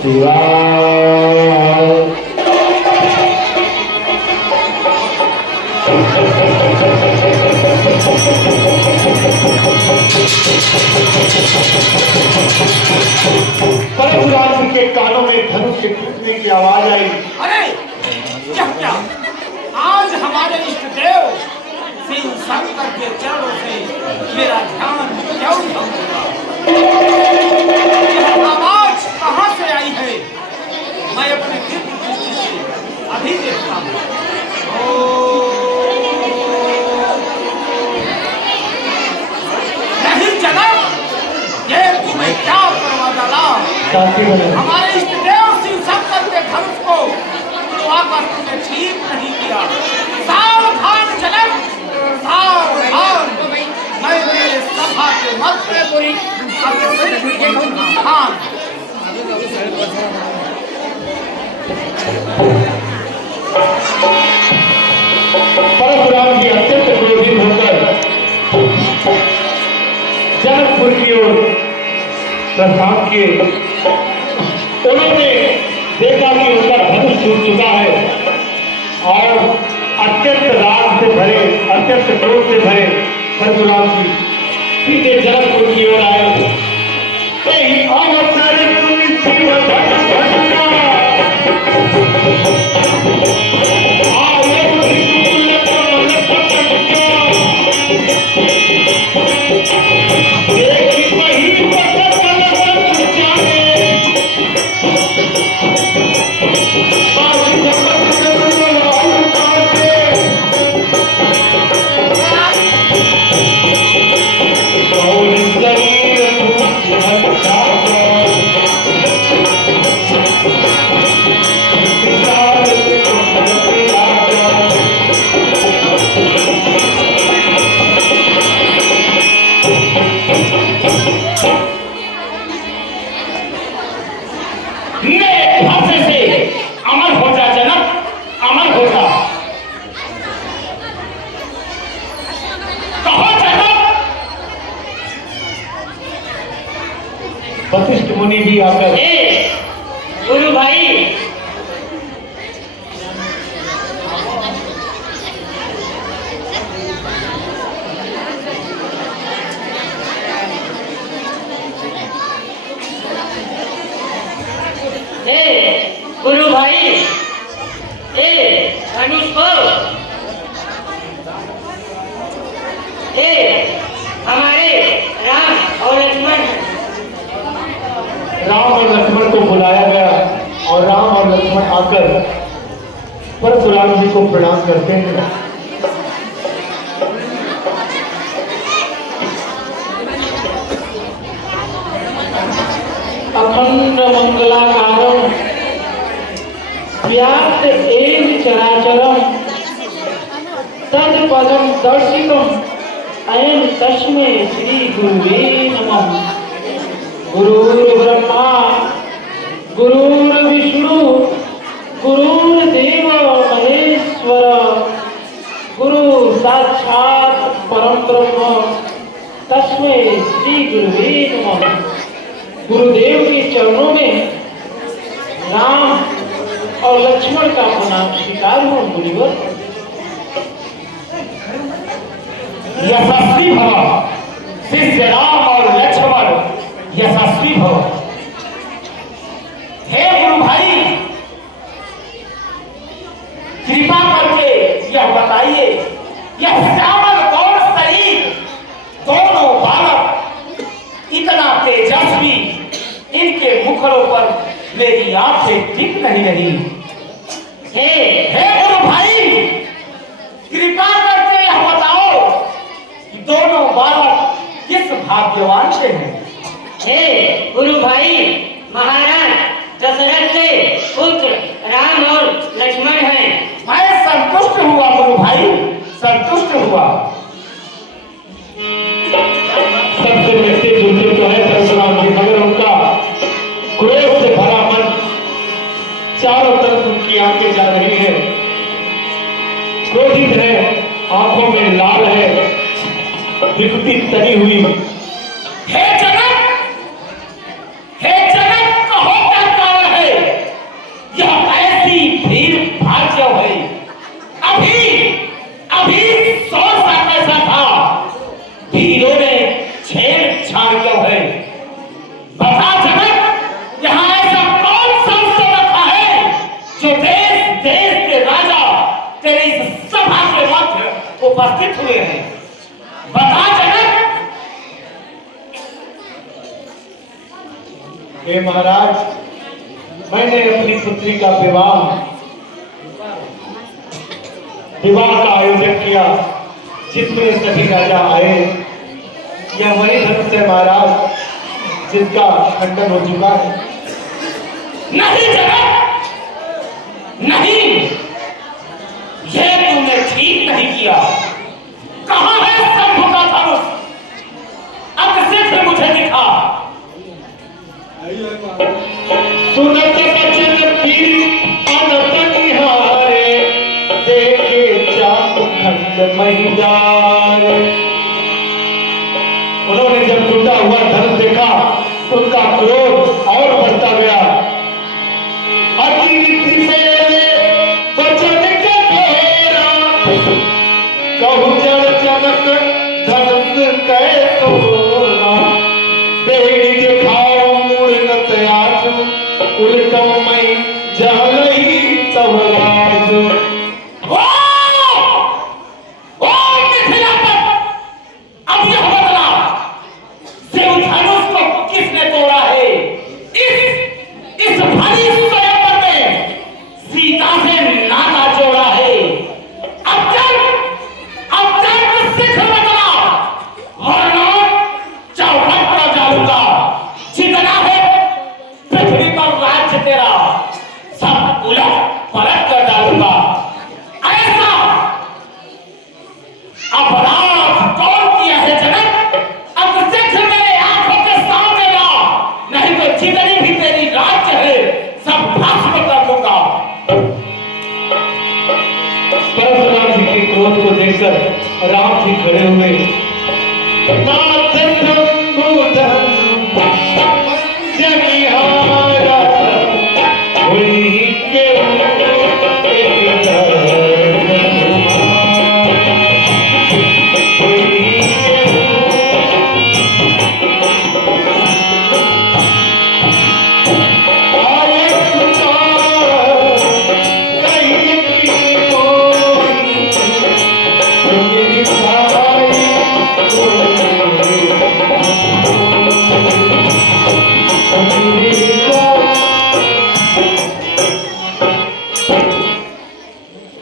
परशुराम के कानों में धनुष के टूटने की आवाज आई। अरे क्या आज हमारे इष्ट देव शिव शंकर के चरणों से मेरा ध्यान क्यों भंग हुआ? यह आवाज कहां से आई है? मैं अपने दिव्य दृष्टि से अभी देखता हूं। नहीं जनाब, ये तुम्हें क्या करवा डाला? हमारे इष्ट देव शिव शंकर के धनुष को आकर तुमने ठीक नहीं किया। सावधान जनाब, सावधान। मैं मेरे सभा के मध्य पूरी हाँ परशुराम जी अत्यंत क्रोधित होकर जनकपुर की ओर प्रस्थान किए। उन्होंने देखा कि उनका धनुष टूट चुका है और अत्यंत राग से भरे, अत्यंत क्रोध से भरे परशुराम जी सीधे जनकपुर की ओर आए। वशिष्ठ मुनि भी आकर गुरु भाई गुरु भाई धनुष को हमारे राम और लक्ष्मण को बुलाया गया और राम और लक्ष्मण आकर परशुराम जी को प्रणाम करते हैं। अखंड मंगलाकारं व्याप्त एव चराचरं तत्पदं दर्शितुं अयं तस्मै श्री गुरुवे नमः। गुरुर्ब्रह्मा गुरुर्विष्णु गुरुर्देव महेश्वर गुरु साक्षात परम ब्रह्म तस्मै श्री गुरुवे नमः। गुरुदेव के चरणों में राम और लक्ष्मण का प्रणाम स्वीकार हो। मुनिवर यशस्वी भव शिष्य राम और लक्ष्मण, यशस्वी भव। हे गुरु भाई, कृपा करके यह बताइए, यह श्यामल गौर शरीर दोनों बालक इतना तेजस्वी, इनके मुखरों पर मेरी आंखें टिक नहीं रही। हे गुरु भाई, कृपा करके यह बताओ कि दोनों बालक किस भाग्यवान से हैं? हे गुरु भाई, महाराज दशरथ के पुत्र राम और लक्ष्मण हैं। मैं संतुष्ट हुआ गुरु भाई, संतुष्ट हुआ। सबसे मिलते जुलते तो है परशुराम जी, मगर उनका क्रोध से भरा मन, चारों तरफ उनकी आंखें जा रही है, क्रोधित है, आंखों में लाल है, विकृति तरी हुई। हे जनक, कहो क्या कारण है? उपस्थित हुए हैं। बता जनक। हे महाराज, मैंने अपनी पुत्री का विवाह का आयोजन किया जिसमें सभी राजा आए। यह वही धनुष है महाराज जिसका खंडन हो चुका है। नहीं जनक, नहीं, यह तुमने ठीक नहीं किया। कहां है शंभु का धनुष? अब सिर्फ मुझे दिखा। सुनत बचन पीर अनत निहारे, देखे चाप खंड महिजार। उन्होंने जब टूटा हुआ धनुष देखा उनका क्रोध और बढ़ता गया। अतिथि मेरे बचन कठोरा, कहु जड़ जनक धनुष कै तोरा। बेड़ी दिखाओ मूड़ न त्याजु, उलटम मई जहलई तब लाजु। अब यह बदला, शिव धनुष को किसने तोड़ा है? इस भारी स्वयंवर में सीता से नाता जोड़ा है। अब तक सिख बदला, वरना चौखट पर डालूंगा। जितना है पृथ्वी पर राज्य तेरा, सब उलट पलट कर डालूंगा। ऐसा अपराध कौन किया है जनक? अब सिख मेरे आंखों के सामने ला, नहीं तो जितनी भी तेरी राज्य है सब भस्म कर दूंगा। परशुराम जी के क्रोध को देखकर राम जी खड़े हुए। नाथ शंभु धनु जनिहारा, हुई के एक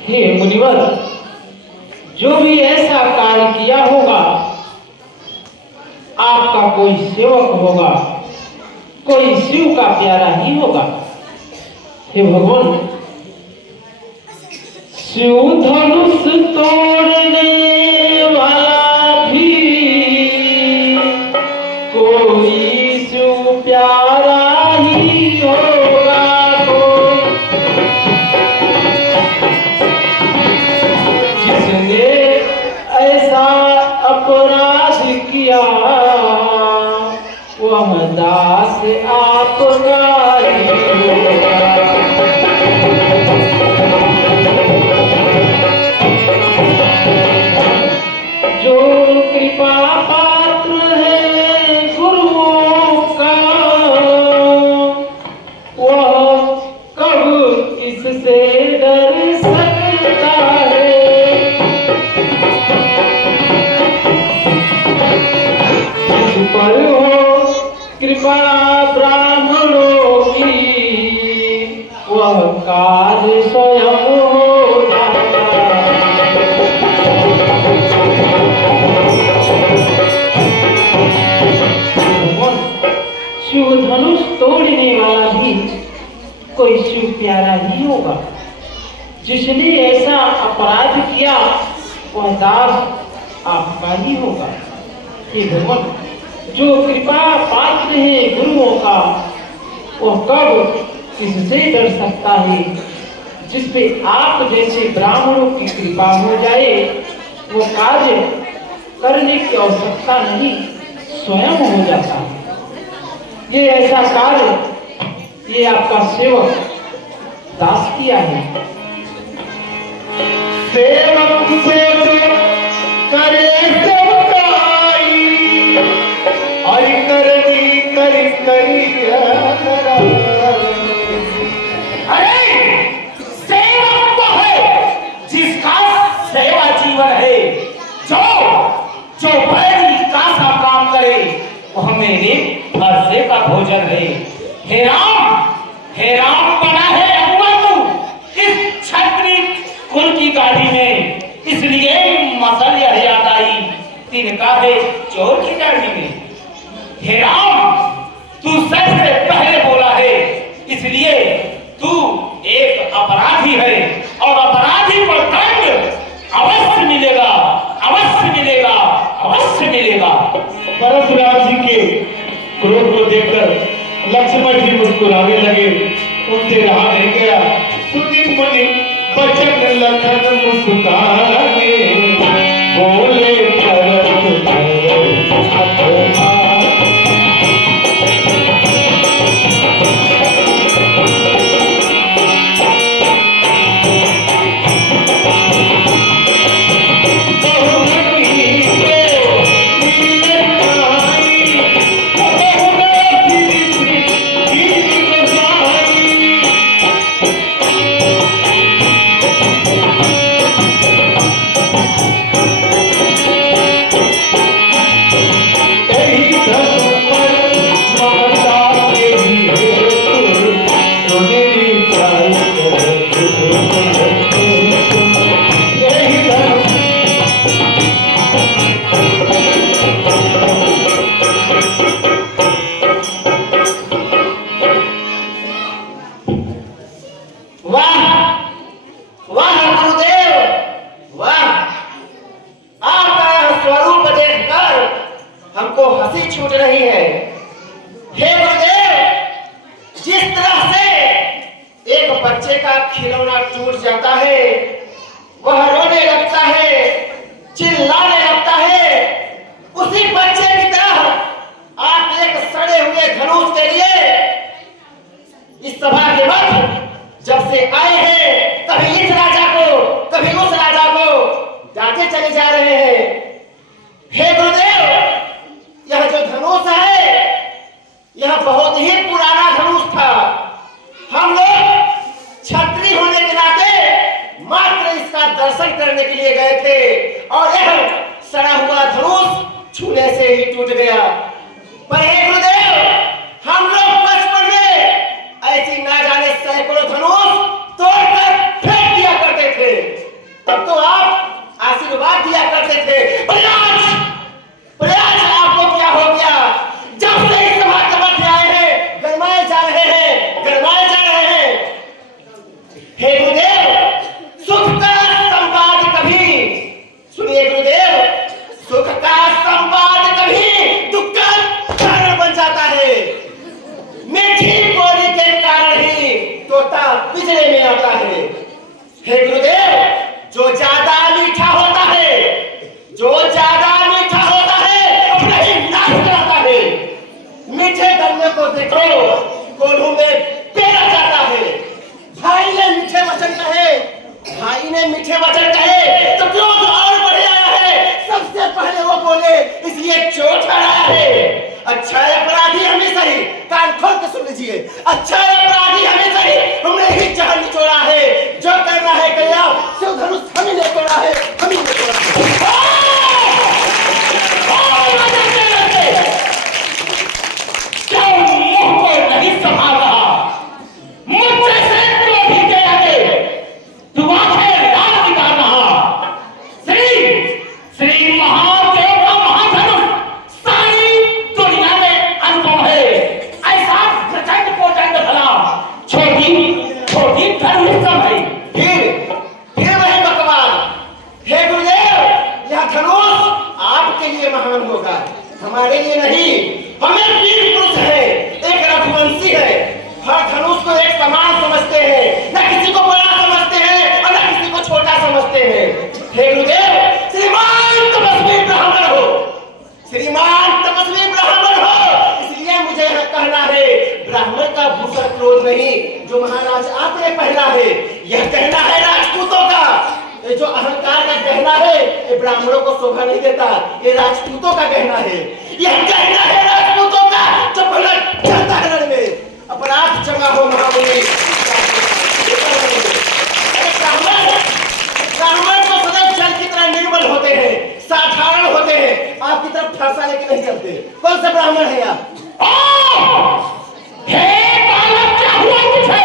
हे मुनिवर, जो भी ऐसा कार्य किया होगा, आपका कोई सेवक होगा, कोई शिव का प्यारा ही होगा। हे भगवान, शिव धनुष तोड़ने वाला भी कोई शिव प्यारा ही होगा। जिसने ऐसा अपराध किया वह दास आपका ही होगा। जो कृपा पात्र है गुरुओं का, वह कब इससे डर सकता है। जिस पर हो कृपा ब्राह्मणों की, वह कार्य स्वयं हो जाता है। शिव धनुष तोड़ने वाला भी कोई शिव प्यारा ही होगा। जिसने ऐसा अपराध किया वह दास आपका ही होगा। हे भगवान, जो कृपा पात्र है गुरुओं का, वह कब किससे डर सकता है। जिस पे आप जैसे ब्राह्मणों की कृपा हो जाए, वो कार्य करने की आवश्यकता नहीं, स्वयं हो जाता है। ये ऐसा कार्य ये आपका सेवक दास किया है। सेवक सोच करे सेवकाई, हरि करनी करी करी अरे सेवक तो है जिसका सेवा जीवन है। हे राम बना है अगुआ तू इस क्षत्रिय कुल की गाड़ी में, इसलिए मसल यह याद आई तिनका है चोर की गाड़ी में। हे राम तू सबसे पहले बोला है, इसलिए तू एक अपराधी है और अपराधी को दंड अवश्य मिलेगा, अवश्य मिलेगा, अवश्य मिलेगा। परशुराम जी के क्रोध को देखकर लक्ष्मण जी मुस्कुराने लगे, उनसे रहा नहीं गया। सुनी मुनि बचन लखन मुस्काने, बोले छूट रही है। हे गुरुदेव, जिस तरह से एक बच्चे का खिलौना टूट जाता है, वह रोने लगता है, चिल्लाने लगता है, उसी बच्चे की तरह आप एक सड़े हुए धनुष के लिए इस सभा के वक्त जब से आए हैं, कभी इस राजा को, कभी उस राजा को डांटे चले जा रहे हैं। हे गुरुदेव, यह जो धनुष है, यह बहुत ही पुराना धनुष था। हम लोग क्षत्रिय होने के नाते मात्र इसका दर्शन करने के लिए गए थे और यह सड़ा हुआ धनुष छूने से ही टूट गया। पर हे गुरुदेव, हम लोग बचपन में ऐसी ना जाने सैकड़ों धनुष तोड़कर फेंक दिया करते थे, तब तो आप आशीर्वाद दिया करते थे। प्रयास आपको क्या हो गया? जब से इस सभा के मध्य आए हैं, गरमाए जा रहे हैं, गरमाए जा रहे हैं। हे गुरुदेव, सुख का संवाद कभी, सुनिए गुरुदेव, सुख का संवाद कभी दुख का कारण बन जाता है। मीठी बोली के कारण ही तोता पिंजरे में आता है। हे गुरुदेव, जो ज्यादा मीठा होता है, जो ज्यादा मीठा होता है, अपना ही नाश कराता है। मीठे गन्ने को देखो, कोल्हू में पेरा जाता है। भाई ने मीठे वचन कहे, भाई ने मीठे वचन कहे तो क्रोध और बढ़ आया है। सबसे पहले वो बोले, इसलिए चोट आ रहा है। अच्छा अपराधी हमेशा ही, कान खोल के सुन लीजिए, अच्छा अपराधी हमेशा ही हमने ही जहर निचोड़ा है। जो करना है करिया, शिव धनुष हमें ने तोड़ा है, हमें ने तोड़ा है। हमारे लिए नहीं, हमें वीर पुरुष है, एक रघुवंशी है। हर धनुष को एक समान समझते हैं, न किसी को बड़ा समझते हैं और न किसी को छोटा समझते हैं। हे गुरुदेव, श्रीमान तपस्वी ब्राह्मण हो, श्रीमान तपस्वी ब्राह्मण हो, इसलिए मुझे यह कहना है, ब्राह्मण का भूषण क्रोध नहीं जो महाराज आपने पहना है, यह कहना है राजपूतों का। ये जो अहंकार का कहना है, ये ब्राह्मणों को शोभा नहीं देता, ये राजपूतों का कहना है। यह कहना है राजपूतों का जो पलट जाता है रण में, अपराध जमा हो महामुनि। ब्राह्मण को सदैव जल की तरह निर्मल होते हैं, साधारण होते हैं, आपकी तरफ फरसा लेके नहीं चलते। कौन सा ब्राह्मण है आप? हे बालक, क्या हुआ तुझे?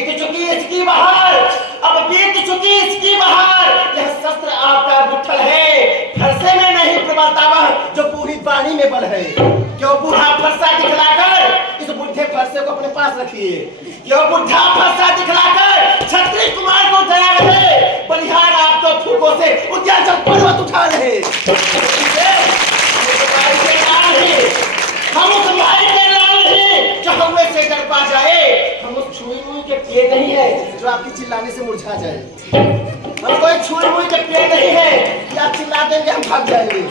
बीत चुकी इसकी बहार, अब बीत चुकी इसकी बहार। यह शस्त्र आपका गुठल है, फरसे में नहीं प्रबलता वह जो पूरी पानी में बल है। क्यों बूढ़ा फरसा दिखलाकर इस बुढ़े फरसे को अपने पास रखिए। क्यों बुढ़ा फरसा दिखलाकर छत्री कुमार को डरा रहे, बलिहार आप तो फूकों से उद्याचल पर्वत उठा रहे। हम उस माई के लाल हैं जो हमें से डर पा जाए। हम उस छुई मुई के पेड़ नहीं है जो आपकी चिल्लाने से मुरझा जाए। हम कोई छुई मुई के पेड़ नहीं है कि आप चिल्ला देंगे हम भाग जाएंगे।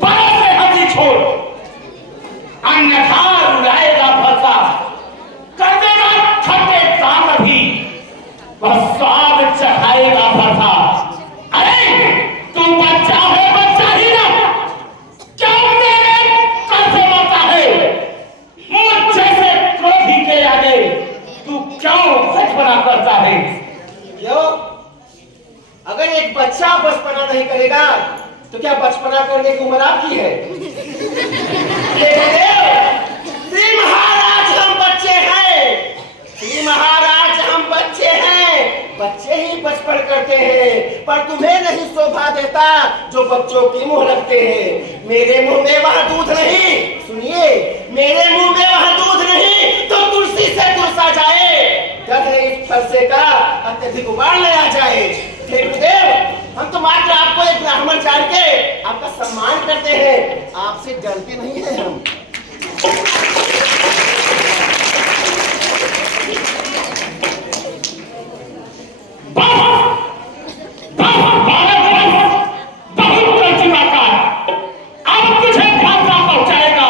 बड़े से हंसी छोड़, अन्यथा उड़ाएगा फरसा, कर देगा छठे दांत भी, वह स्वाद चढ़ाएगा फरसा। अरे तू बच्चा है, बच्चा ही ना, क्यों मेरे कर से मरता है? मुझ जैसे क्रोधी के आगे तू क्यों बचपना करता है? क्यों? अगर एक बच्चा बचपना नहीं करेगा तो क्या बचपना करने की उम्र आपकी है? श्री महाराज हम बच्चे हैं, श्री महाराज हम बच्चे हैं, बच्चे ही बचपन करते हैं। पर तुम्हें नहीं शोभा देता जो बच्चों की मुंह लगते हैं। मेरे मुंह में वह दूध नहीं, सुनिए, मेरे मुंह में वह दूध नहीं तो तुलसी से तुलसा जाए। डर है इस फरसे का अत्यधिक उबाल न आ जाए। हे गुरुदेव, हम तो मात्र आपको एक ब्राह्मण जान के आपका सम्मान करते हैं, आपसे डरते नहीं हैं हम। बहुत कर चुका था, अब तुझे फांसा पहुंचाएगा।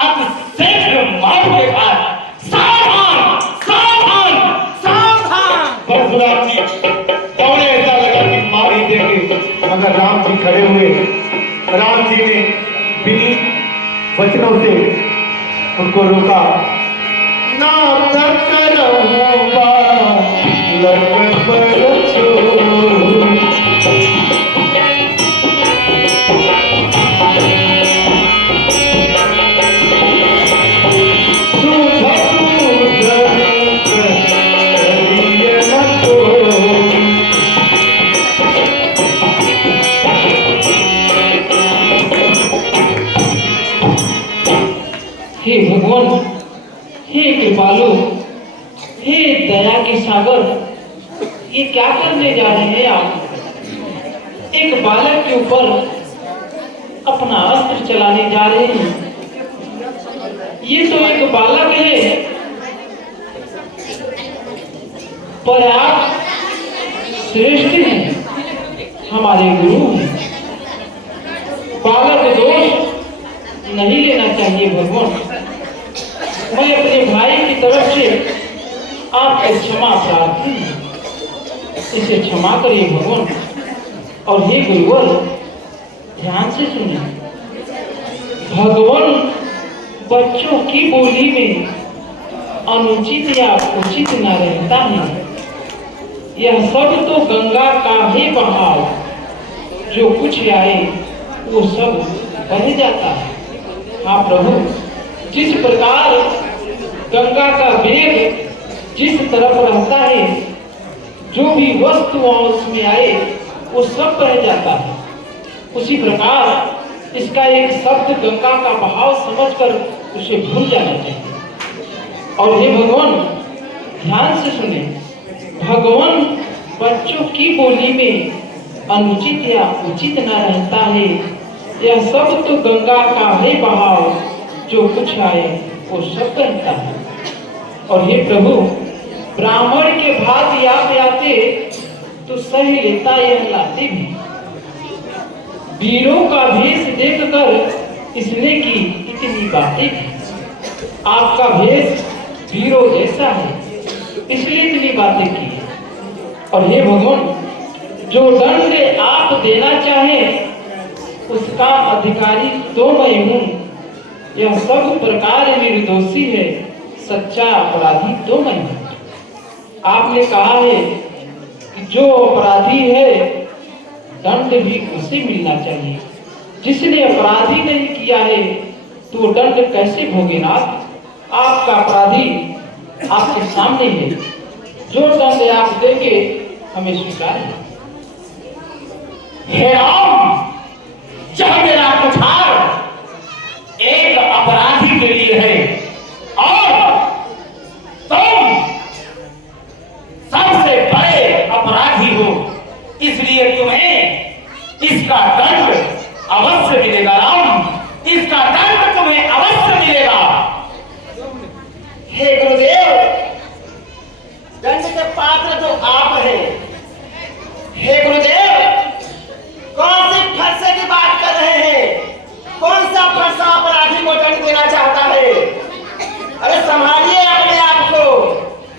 अब शेख मार के बाद सावधान, सावधान, सावधान। परशुराम जी दौड़े, ऐसा लगा कि मार ही देंगे, मगर राम जी खड़े हुए। राम जी ने विनीत वचनों से उनको रोका। ना तक रहूंगा लग पर छोड़, हे भगवान, हे कृपालु, हे दया के सागर, ये क्या करने जा रहे हैं आप? एक बालक के ऊपर अपना अस्त्र चलाने जा रहे हैं। ये तो एक बालक है, पर आप श्रेष्ठ हैं, हमारे गुरु हैं। बालक दोष नहीं लेना चाहिए भगवान। मैं अपने भाई की तरफ से आपको क्षमा प्रार्थी हूं, इसे क्षमा करिए भगवान। और हे गुरुवर, ध्यान से सुनिए, भगवान बच्चों की बोली में अनुचित या उचित न रहता है। यह सब तो गंगा का ही बहाव, जो कुछ आए वो सब बह जाता है। हाँ प्रभु, जिस प्रकार गंगा का वेग जिस तरफ रहता है, जो भी वस्तु उसमें आए वो सब बह जाता है, उसी प्रकार इसका एक शब्द गंगा का बहाव समझकर उसे भूल जाना चाहिए। और हे भगवान, ध्यान से सुने, भगवान बच्चों की बोली में अनुचित या उचित न रहता है। यह सब तो गंगा का है बहाव, जो कुछ आए वो सब बहता है। और हे प्रभु, ब्राह्मण के भात आते आते तो सही लेता यह लाते भी। वीरों का भेष देखकर इसने की इतनी बातें की। आपका भेष वीरों जैसा है, इसलिए इतनी बातें की। और हे भगवान, जो दंड आप देना चाहें उसका अधिकारी तो मैं हूँ। यह सब प्रकार निर्दोषी है, सच्चा अपराधी तो मैं हूँ। आपने कहा है कि जो अपराधी है दंड भी उसे मिलना चाहिए, जिसने अपराधी नहीं किया है तो दंड कैसे भोगेनाथ? आपका अपराधी आपके सामने है, जो दंड आप देंगे हमें स्वीकार है। हे राम, यह मेरा कुठार एक अपराधी के लिए है और तुम सबसे बड़े अपराधी हो, इसलिए तुम्हें इसका दंड अवश्य मिलेगा। राम, इसका दंड तुम्हें अवश्य मिलेगा। हे गुरुदेव, दंड के पात्र तो आप हैं। हे गुरुदेव, कौन सी फरसे की बात कर रहे हैं? कौन सा फरसा अपराधी को दंड देना चाहता है? अरे संभालिए अपने आप को।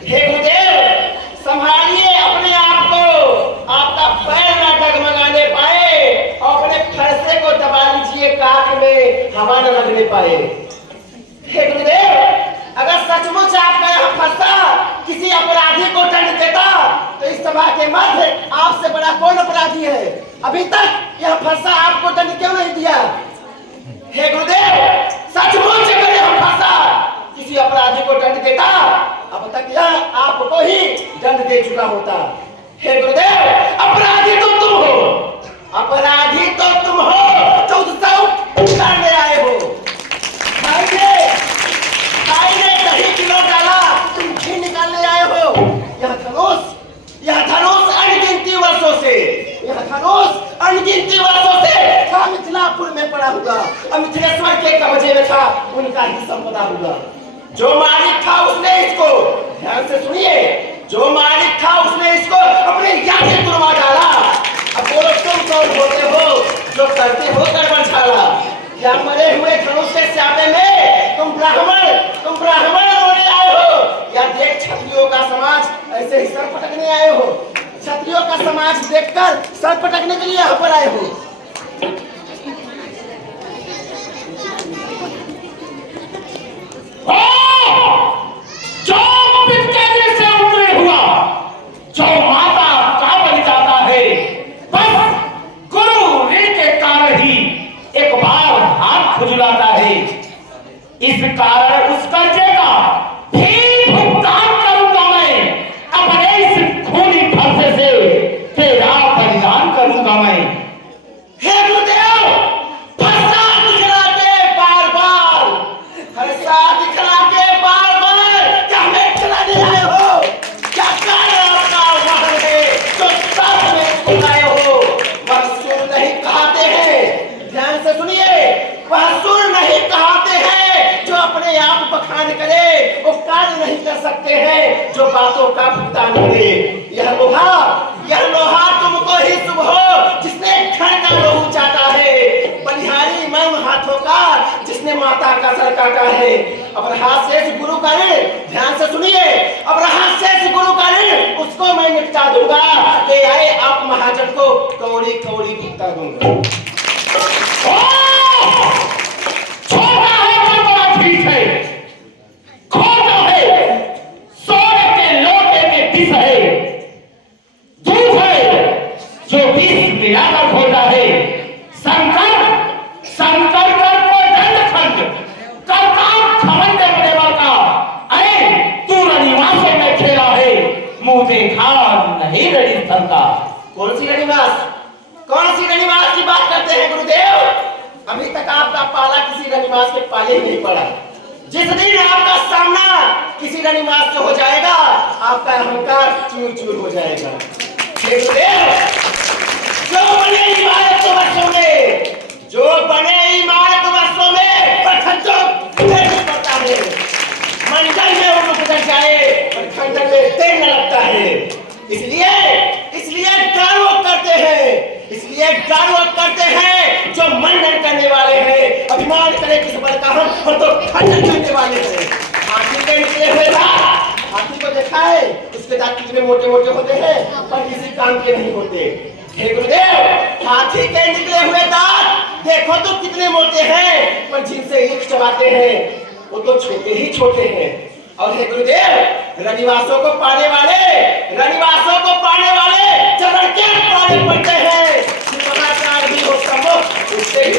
हे गुरुदेव, संभालिए अपने आप को। आपका पैर न डगमगाने पाए और अपने फरसे को दबा लीजिए, काट में हवा न लगने पाए। हे गुरुदेव, अगर सचमुच आपका यह फरसा किसी अपराधी को दंड देता तो इस सभा के मध्य आपसे बड़ा कौन अपराधी है? अभी तक यह फरसा आपको दंड क्यों नहीं दिया? हे गुरुदेव, सचमुच अगर यह फरसा किसी अपराधी को दंड देता अब तक यह आपको ही दंड दे चुका होता। हे गुरुदेव, अपराधी तो तुम हो, अपराधी तो तुम हो, जो उत्सव करने आए हो। भाई ने दही किलो डाला, तुम घी निकालने आए हो। यह धनुष अनगिनती वर्षों से, यह धनुष अनगिनती वर्षों से था मिथिलापुर में पड़ा हुआ, और मिथिलेश्वर के कब्जे में था, उनका ही संपदा हुआ। जो मालिक था उसने इसको, ध्यान से सुनिए, जो मालिक था उसने इसको अपने याद से तुड़वा डाला। अब बोलो तुम कौन होते हो जो करते हो गड़बड़ छाला? या मरे हुए धनुष के स्यापे में तुम ब्राह्मण होने आए हो, या देख क्षत्रियों का समाज ऐसे ही सर पटकने आए हो? क्षत्रियों का समाज देखकर सर पटकने के लिए यहाँ पर आए हो? जो पिचकारी से उतरे हुआ, जो माता का बन जाता है, बस गुरु ऋण के कारण ही एक बार हाथ खुजलाता है। इस कारण उस कर्जे का भी भुगतान करूंगा मैं, अपने इस खूनी फरसे से तेरा बलिदान करूंगा मैं। हे गुरुदेव, फरसा दिखला के बार बार, फरसा दिखला के बार बार क्या हमें खिलाने आए हो? क्या कारण आपका वहन है जो सब में सुनाए हो? वह सुर नहीं कहते हैं, ध्यान से सुनिए, वह सुर नहीं कहते हैं जो अपने आप बखान करे, वो कार्य नहीं कर सकते हैं जो बातों का भुगतान करे। यह लोहा तुमको ही शुभ हो जिसने क्षण का लोहू चाटा है, बलिहारी मर्म हाथों का जिसने माता का सर काटा है। अब रहा शेष गुरु का ऋण, ध्यान से सुनिए, अब रहा शेष गुरु का ऋण, उसको मैं निपटा दूंगा। ले आए आप महाजन को कौड़ी कौड़ी भुगता दूंगा। छोटा है पर बड़ा ठीक है, खोटा है सोने के लोटे में विष है, दूध है जो विष मिलाकर खोटा है। शंकर कर को दंड खंड करतार खमंड देवर का, अरे तू रनिवासों में खेला है, मुंह देखा नहीं रही स्थल का। कौन सी रनिवास? कौन सी रनिवास की बात करते हैं गुरुदेव? अभी तक आपका पाला किसी रनिवास के पाले ही नहीं पड़ा। जिस दिन आपका सामना किसी रनिवास से हो जाएगा, आपका अहंकार चूर चूर हो जाएगा। हे गुरुदेव, जो बने इमारत वर्षों में, जो बने इमारत वर्षों में प्रखंडों पड़ता है, मंडल में वो गुजर जाए और खंडन में तेल न लगता है। इसलिए गर्व करते हैं जो मंडन करने वाले हैं, अभिमान करे किस बल का हम, और तो खंडन करने वाले हैं। हाथी के निकले हुए दांत, हाथी को देखा है, उसके दांत कितने मोटे मोटे होते हैं पर किसी काम के नहीं होते। हे गुरुदेव, हाथी के निकले हुए दांत देखो तो कितने मोटे हैं, पर जिनसे ईख चबाते हैं वो तो छोटे ही छोटे हैं। और हे गुरुदेव, रनिवासों को पाने वाले जब लड़के पाने पड़ते हैं, भी हो संभव उससे ही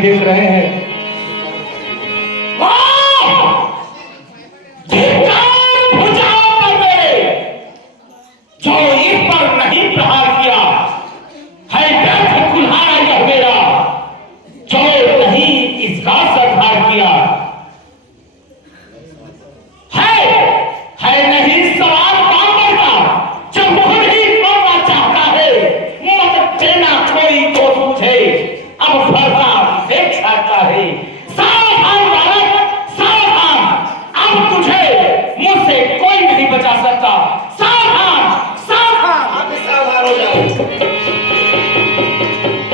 नहीं देख रहे हैं। जो इस पर नहीं प्रहार किया है, व्यर्थ कुल्हाड़ा यह मेरा, जो नहीं इसका संहार किया है नहीं सवाल कांबर का, जो मोहन ही मारना चाहता है। मत देना कोई तो तुझे, अब भरना देख सकता है। सावधान बालक सावधान, अब तुझे मुझसे कोई नहीं बचा सकता।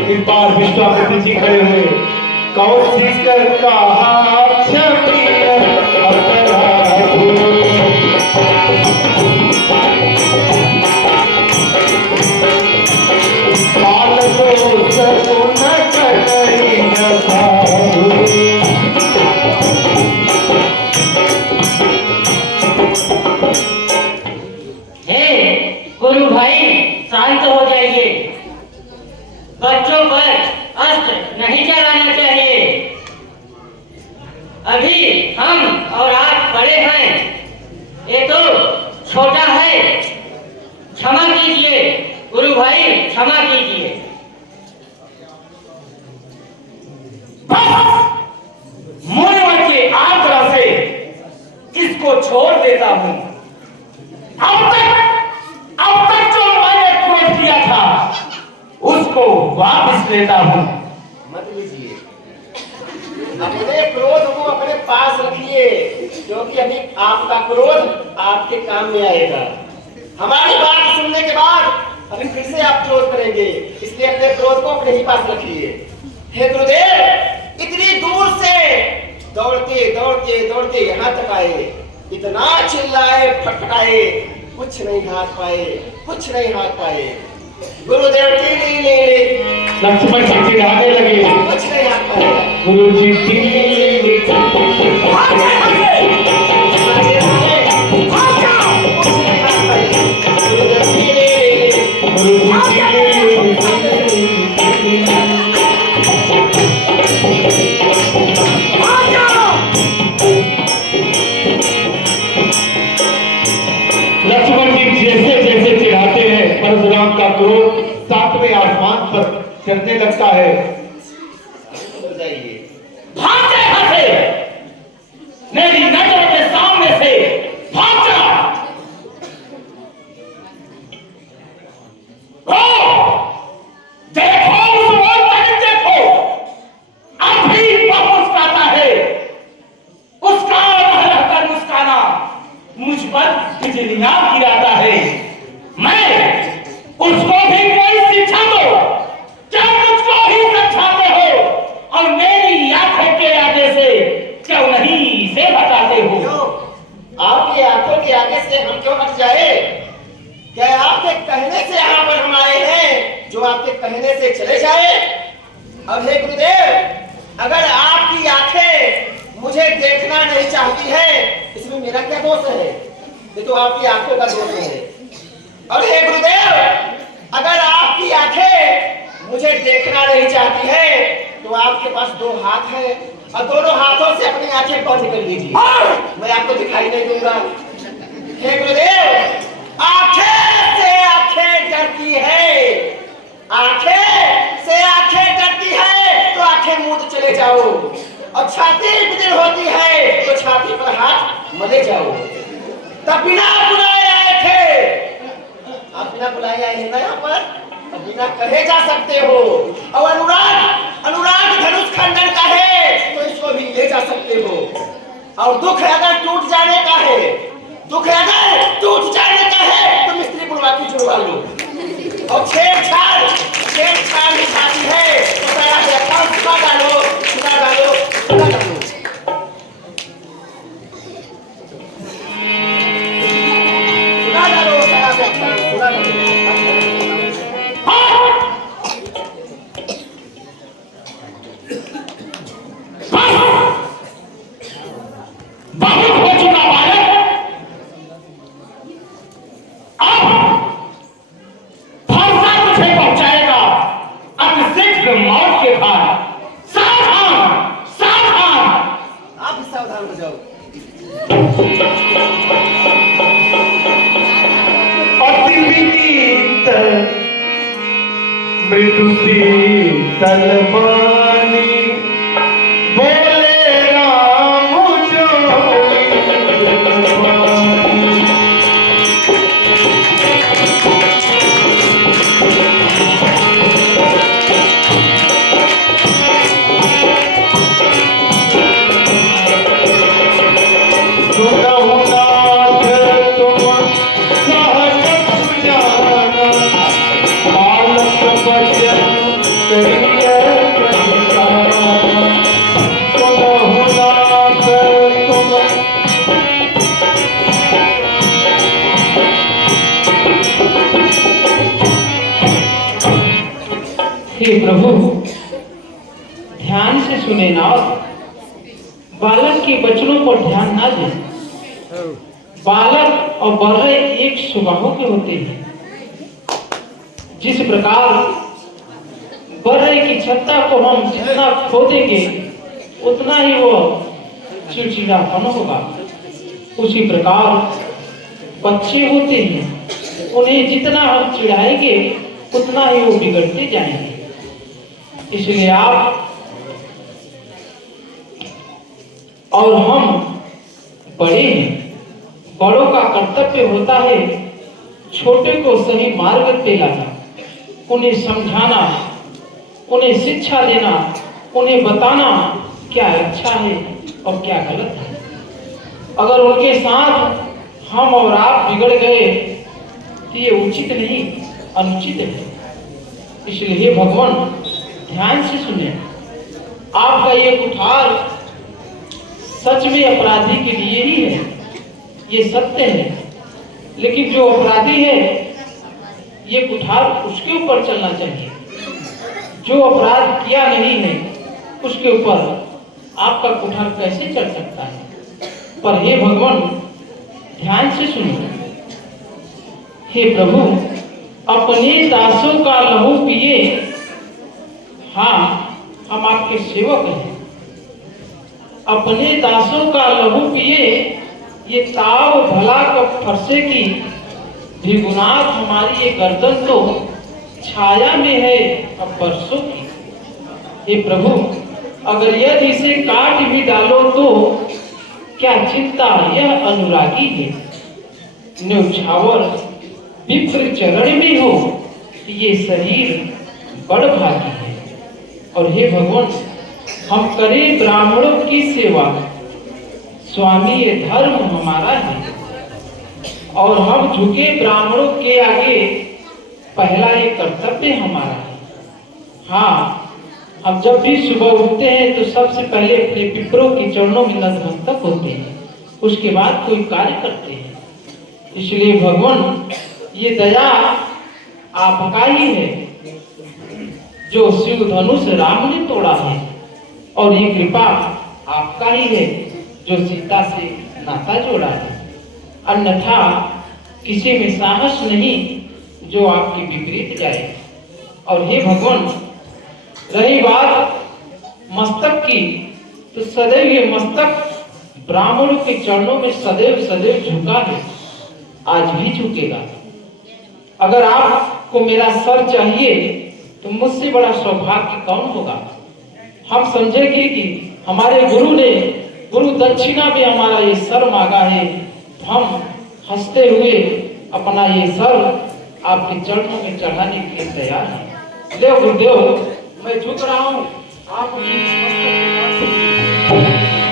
इस बार विश्वामित्र जी खड़े हुए, कौशिकर कहा छपिया गुरु भाई शांत हो जाइए, बच्चों पर अस्त्र नहीं चलाना चाहिए। अभी हम और आप बड़े हैं, ये तो छोटा है, क्षमा कीजिए गुरु भाई, क्षमा कीजिए। मुझे के आग्रह से इसको छोड़ देता हूं। अब तक जो मैंने क्रोध किया था उसको वापस लेता हूं। मत लीजिए, अपने क्रोध को अपने पास रखिए, क्योंकि अभी आपका क्रोध आपके काम में आएगा। हमारी बात सुनने के बाद अभी फिर से आप क्रोध करेंगे, इसलिए अपने क्रोध को अपने ही पास रखिए। हे गुरुदेव, इतनी दूर से दौड़ते दौड़ते दौड़ते यहाँ तक आए, इतना चिल्लाए फटफटाए, कुछ नहीं हाथ पाए, कुछ नहीं हाथ पाए। गुरुदेव लक्ष्मण जी चिढ़ाने लगे, कुछ नहीं हाथ पाए। गुरु जी परशुराम का क्रोध सातवें आसमान पर चढ़ने लगता है। भाग जा यहाँ से, मेरी नजर के सामने से भाग जा। देखो उस ओर तक देखो, अभी वह मुस्कुराता है, उसका रहकर मुस्काना मुझ पर बिजलियां गिराता है। मैं उसको भी कोई शिक्षा दो, क्या मुझको ही समझाते हो, और मेरी आंखों के आगे से क्यों नहीं से बताते हो? आपकी आंखों के आगे से हम क्यों हट जाए? क्या आपके कहने से यहाँ पर हम आए हैं, जो आपके कहने से चले जाए? अब हे गुरुदेव, अगर आपकी आंखें मुझे देखना नहीं चाहती है, इसमें मेरा क्या दोष है? ये तो आपकी आंखों का दोष है। और हे गुरुदेव, अगर आपकी आंखें मुझे देखना नहीं चाहती है, तो आपके पास दो हाथ है, और दोनों हाथों से अपनी आंखें बंद कर लीजिए, मैं आपको दिखाई नहीं दूंगा। हे गुरुदेव, आंखें से आंखें डरती है, आंखें से आंखें डरती है, तो आंखें मूंद चले जाओ, और छाती पिदड़ होती है तो छाती पर हाथ मले जाओ। तब बिना बुलाए आए थे, आप बिना बुलाए आए हैं ना यहाँ पर, अब बिना कहे जा सकते हो। और अनुराग धनुष खंडन का है, तो इसको भी ले जा सकते हो। और दुख अगर टूट जाने का है, दुख अगर टूट जाने का है, तो मिस्त्री बुलवा के जुड़वा लो। और छेड़छाड़ नहीं खाती है, तो सारा व्यापार सुना डालो, सुना डालो, सुना डालो। सुना डालो, सारा व्यापार सुना डालो। बहुत हो चुका बालक, अब फरसा तुझे पहुंचाएगा। अब सिख शीतल पानी बोले राम जो शीतल पानी। हे प्रभु, ध्यान से सुने नाथ, बालक के वचनों पर ध्यान ना दें। बालक और बर्रे एक स्वभाव के होते हैं। जिस प्रकार बर्रे की छत्ता को हम जितना खोदेंगे उतना ही वो चिड़चिड़ापन होगा, उसी प्रकार बच्चे होते हैं, उन्हें जितना हम चिढ़ाएंगे उतना ही वो बिगड़ते जाएंगे। इसलिए आप और हम बड़े हैं, बड़ों का कर्तव्य होता है छोटे को सही मार्ग पे लाना, उन्हें समझाना, उन्हें शिक्षा देना, उन्हें बताना क्या अच्छा है और क्या गलत है। अगर उनके साथ हम और आप बिगड़ गए तो ये उचित नहीं, अनुचित है। इसलिए हे भगवान, ध्यान से सुने। आपका ये कुठार सच में अपराधी के लिए ही है, ये सत्य है। लेकिन जो अपराधी है ये कुठार उसके ऊपर चलना चाहिए। जो अपराध किया नहीं है उसके ऊपर आपका कुठार कैसे चल सकता है? पर हे भगवान, ध्यान से सुनो। हे प्रभु, अपने दासों का लहू पिए। हाँ, हम आपके सेवक हैं। अपने दासों का लहू पिए, ये ताव भला कब फरसे की, भिगुनाथ हमारी ये गर्दन तो छाया में है अब बरसों की। हे प्रभु, अगर यदि इसे काट भी डालो तो क्या चिंता, यह अनुरागी है। न्यौछावर विप्र चरण में हो, ये शरीर बड़ भागी है। और हे भगवान, हम करें ब्राह्मणों की सेवा, स्वामी ये धर्म हमारा है। और हम झुके ब्राह्मणों के आगे, पहला ये कर्तव्य हमारा है। हाँ, हम जब भी सुबह उठते हैं तो सबसे पहले अपने पितरों के चरणों में नतमस्तक होते हैं, उसके बाद कोई कार्य करते हैं। इसलिए भगवान, ये दया आपका ही है जो शिव धनुष राम ने तोड़ा है, और ये कृपा आपका ही है जो सीता से नाता जोड़ा है। अन्यथा किसी में साहस नहीं जो आपके विपरीत जाए। और हे भगवान, रही बात मस्तक की, तो सदैव ये मस्तक ब्राह्मणों के चरणों में सदैव सदैव झुका है, आज भी झुकेगा। अगर आपको मेरा सर चाहिए तो मुझसे बड़ा सौभाग्य कौन होगा? हम समझेंगे कि हमारे गुरु ने गुरु दक्षिणा में हमारा ये सर मांगा है, तो हम हंसते हुए अपना ये सर आपके चरणों में चढ़ाने के लिए तैयार हैं। देव गुरुदेव, मैं झुक रहा हूँ, आप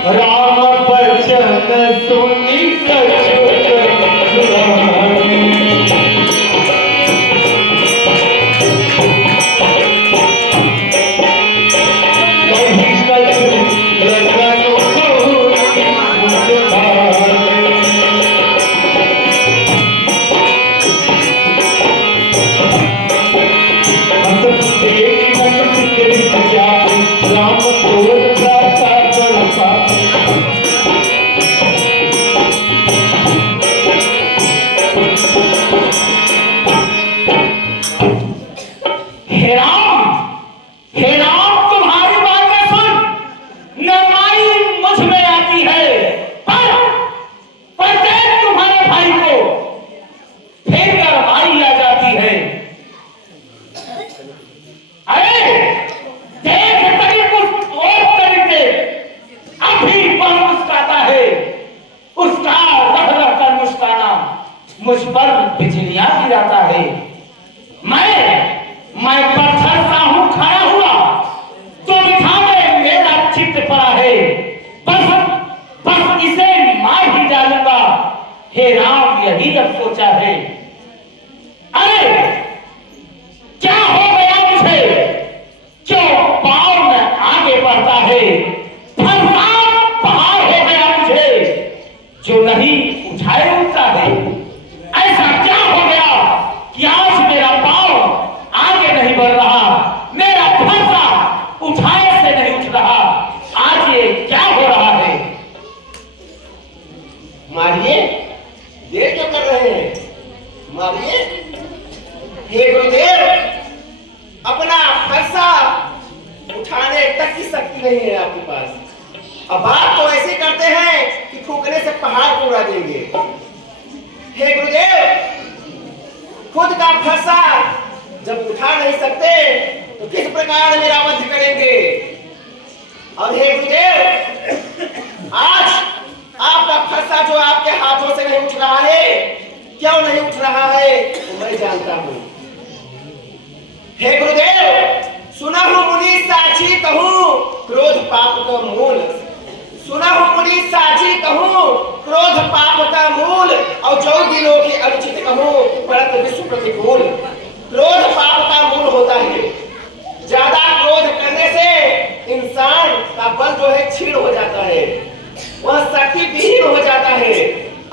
राम बचन सुनी हे राम यही अब सोचा है। अरे क्या हो गया मुझे, क्यों पाँव में आगे बढ़ता है, फरसान पहाड़ हो गया मुझे जो नहीं उठाए उठता है। ऐसा क्या हो गया कि आज मेरा पाँव आगे नहीं बढ़ रहा, मेरा फरसा उठाए से नहीं उठ रहा, आज ये क्या हो रहा है। मारिए, देर क्यों कर रहे हैं, मारिए। हे गुरुदेव, अपना फरसा उठाने तक की शक्ति नहीं है आपके पास। अब बात तो ऐसे करते हैं कि फूकने से पहाड़ को उड़ा देंगे। हे गुरुदेव, खुद का फरसा जब उठा नहीं सकते तो किस प्रकार मेरा वध करेंगे। और हे गुरुदेव, आज आपका फरसा जो आपके हाथों से नहीं उठ रहा है, क्यों नहीं उठ रहा है तो मैं जानता हूं। हे गुरुदेव, सुना हूं मुनि साची कहूं क्रोध पाप का मूल, सुना हूं मुनि साची कहूं क्रोध पाप का मूल, और जो दिलों के अनुचित कहूं परत विश्व प्रतिकूल। क्रोध पाप का मूल होता है। ज्यादा क्रोध करने से इंसान का बल जो है क्षीण हो जाता है, वह शक्ति विहीन हो जाता है।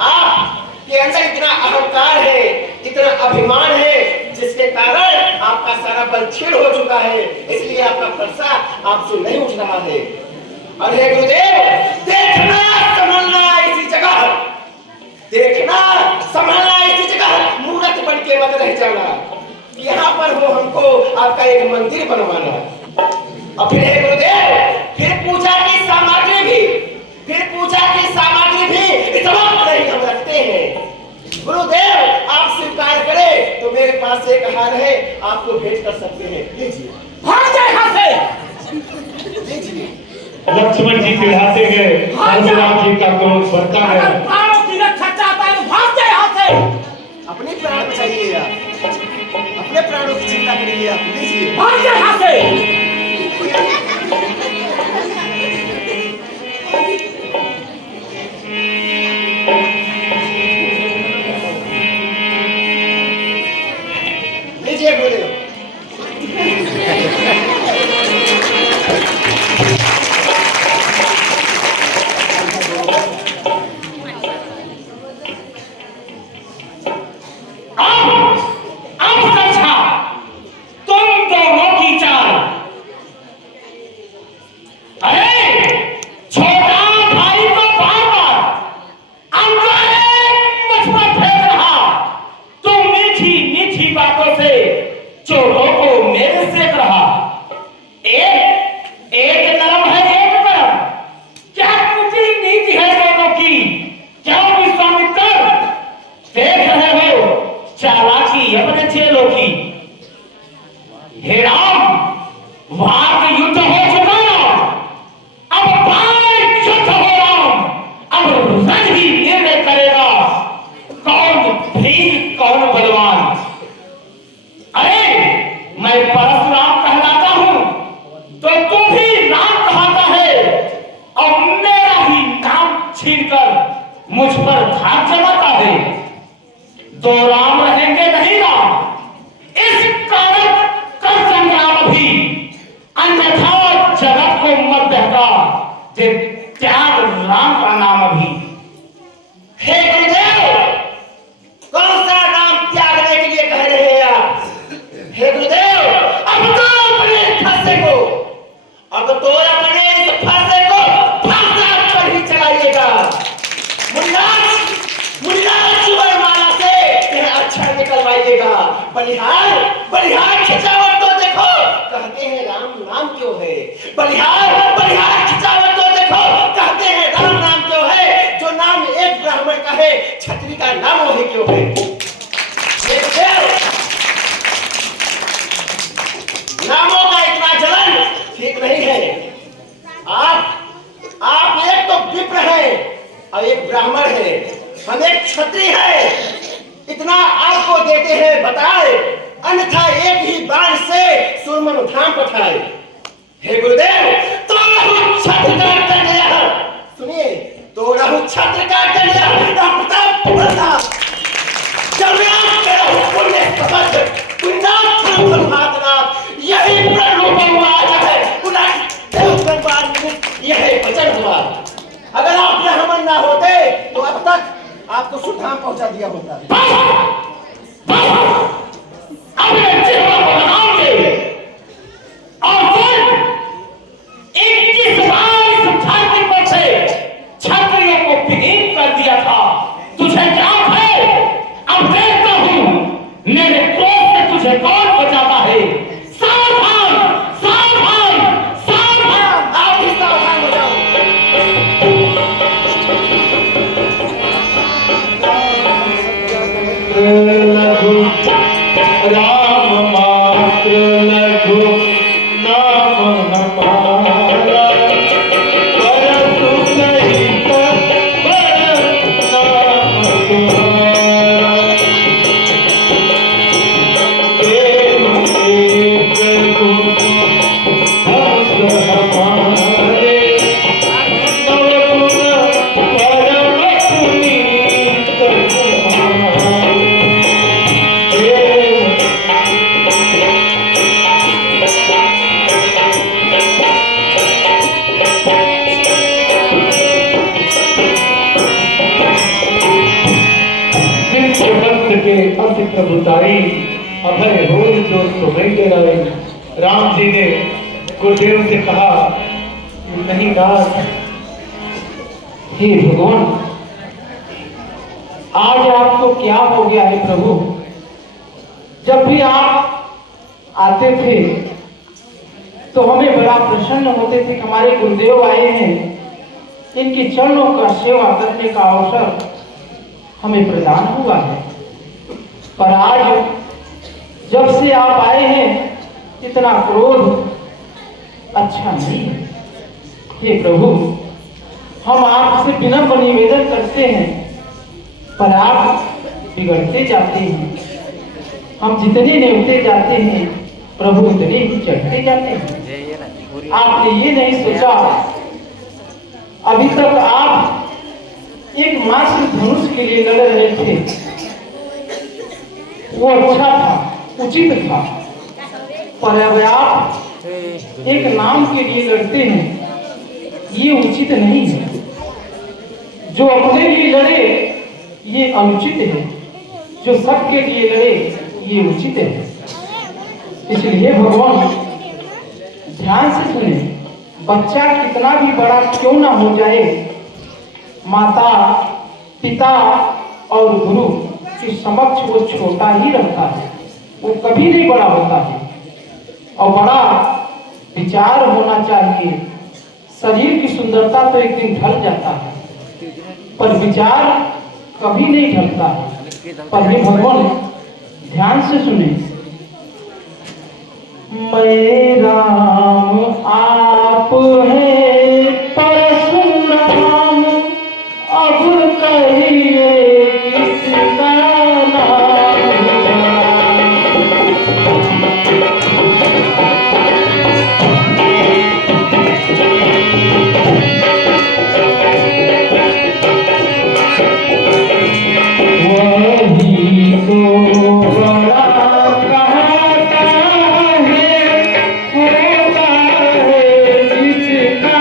आपके अंदर इतना अहंकार है, इतना अभिमान है, जिसके कारण आपका सारा बल क्षीण हो चुका है, इसलिए आपका फरसा आपसे नहीं उठ रहा है। और हे गुरुदेव, देखना संभलना इसी जगह, देखना संभलना इसी जगह, मूर्त बन के मत रह जाना। यहाँ पर हो हमको आपका एक मंदिर बनवाना। और फिर हे गुरुदेव, फिर पूजा की सामग्री भी, फिर पूजा की सामग्री भी इस वक्त नहीं हम रखते हैं। गुरुदेव, आप स्वीकार करें तो मेरे पास एक हार है, आपको भेंट कर सकते हैं, लीजिए। भाग जाए यहाँ से। लीजिए। लक्ष्मण जी चिढ़ाते गए, परशुराम जी का क्रोध बढ़ता गया। अगर प्राणों की रक्षा चाहता है तो भाग जाए यहाँ से। अपने प्राण बचाइए आप, अपने प्राणों की चिंता करिए आप, लीजिए। भाग जाए यहाँ से। लीजिए गुरुदेव। मुझ पर धाक जमाता है। दो राम रहेंगे नहीं राम, इस कारण कर संग्राम भी, अन्यथा जगत को मत बहका जे त्याग राम का नाम अभी। हे गुरुदेव, कौन सा नाम त्यागने के लिए कह रहे हैं आप? हे गुरुदेव, अब तो अपने फंसे को, अब तो अपने इस फंसे को फांसा पर ही चलाइएगा। मुनिराज वरमाला से यह अक्षर निकलवाइएगा। बलिहार बलिहार खिंचावट तो देखो, कहते हैं राम नाम क्यों है। बलिहार बलिहार खिंचावट तो देखो, कहते हैं राम नाम क्यों है। जो नाम एक ब्राह्मण का है, क्षत्रिय का नाम वही क्यों है। नामों का इतना जलन ठीक नहीं है। आप एक तो विप्र है और एक ब्राह्मण है, हम एक क्षत्रिय है। इतना आपको देते हैं बताए, अन्यथा एक ही बाण से सुरमन धाम पठाए। हे गुरुदेव, तो रहु छत्र का डंडा, सुनिए, तो रहु छत्र का डंडा, बेचैन हुआ। अगर आप यहाँ मन ना होते तो अब तक आपको सुधाम पहुंचा दिया होता। क्षत्रियों को विहीन कर दिया था, तुझे क्या है? अब देखता हूं मेरे क्रोध से तुझे कौन बचाता है। सावधान सावधान सावधान, आप ही सावधान हो जाओ। राम मात्र लघु नाम हमारा, परसु सहित बड़ नाम तुम्हारा। प्रेम एक गुरु हंस हमारे, नवगुण परम पुनीत तुम्हारे। के अति प्रभुतारी अभय हो जो तुम्हें दे रहे। राम जी ने गुरुदेव से कहा, नहीं नाथ, हे भगवान, आज आपको क्या हो गया है प्रभु? जब भी आप आते थे तो हमें बड़ा प्रसन्न होते थे कि हमारे गुरुदेव आए हैं, इनके चरणों का सेवा करने का अवसर हमें प्रदान हुआ है। पर आज जब से आप आए हैं इतना क्रोध अच्छा नहीं है। हे प्रभु, हम आपसे विनम्र निवेदन करते हैं, पर आप बिगड़ते जाते हैं। हम जितने न्योते जाते हैं प्रभु उतने ही चढ़ते जाते हैं। आपने ये नहीं सोचा, अभी तक आप एक मात्र धनुष के लिए लड़ रहे थे, वो अच्छा था, उचित था, पर अब आप एक नाम के लिए लड़ते हैं, ये उचित नहीं है। जो अपने लिए लड़े ये अनुचित है, जो सबके लिए लड़े ये उचित है। इसलिए भगवान ध्यान से सुने, बच्चा कितना भी बड़ा क्यों ना हो जाए, माता पिता और गुरु के समक्ष वो छोटा ही रहता है, वो कभी नहीं बड़ा होता है। और बड़ा विचार होना चाहिए। शरीर की सुंदरता तो एक दिन ढल जाता है, पर विचार कभी नहीं ढलता है। पर हे भगवान ध्यान से सुने, मैं राम आप है परशुराम, अब कहिए किसका नाम। वही तो बड़ा कहता है, होता है जिसका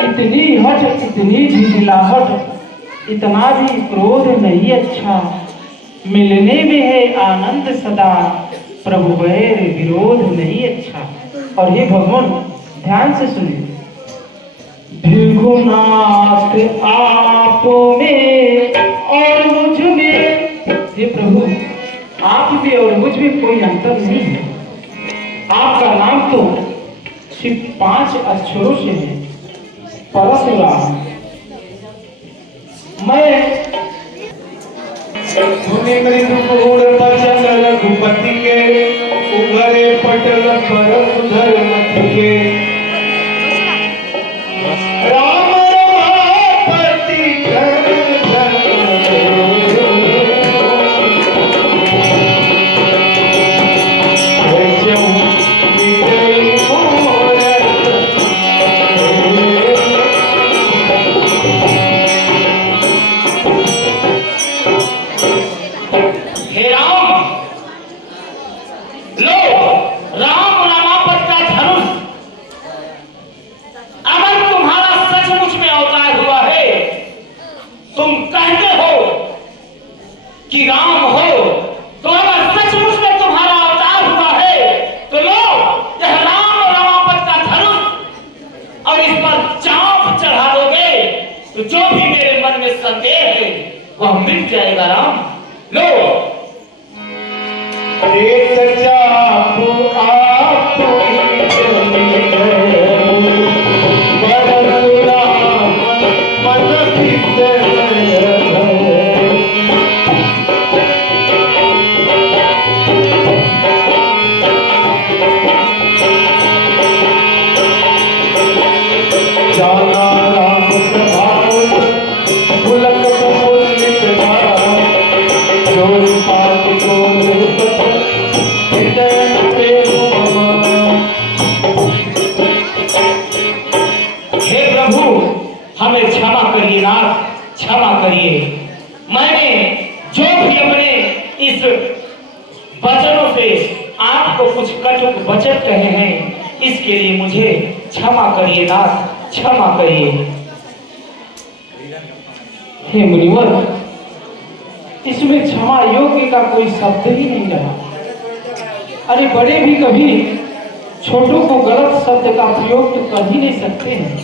इतनी हट, इतनी झिझलाहट, इतना भी क्रोध नहीं अच्छा। मिलने में है आनंद सदा, प्रभु वैर विरोध नहीं अच्छा। और हे भगवान ध्यान से सुनिए, भृगुनाथ आप में और मुझ में, हे प्रभु आप में और मुझ में कोई अंतर नहीं है। आपका नाम तो सिर्फ 5 अक्षरों से है, परशुराम। मैं बचन रघुपति के, उभरे पटल पर उधर मत के। राम रमापति कि राम हो, तो अगर सचमुच में तुम्हारा अवतार हुआ है तो लो यह राम रमापत का धनुष और इस पर चाप चढ़ा दोगे तो जो भी मेरे मन में संदेह है वह मिट जाएगा। राम लो। हमें क्षमा करिए नाथ, क्षमा करिए। मैंने जो भी अपने इस वचनों से आपको कुछ कटुक वचन कहे हैं इसके लिए मुझे क्षमा करिए नाथ, क्षमा करिए। हे मुनिवर, इसमें क्षमा योग्य का कोई शब्द ही नहीं रहा। अरे बड़े भी कभी छोटों को गलत शब्द का प्रयोग तो कर ही नहीं सकते हैं,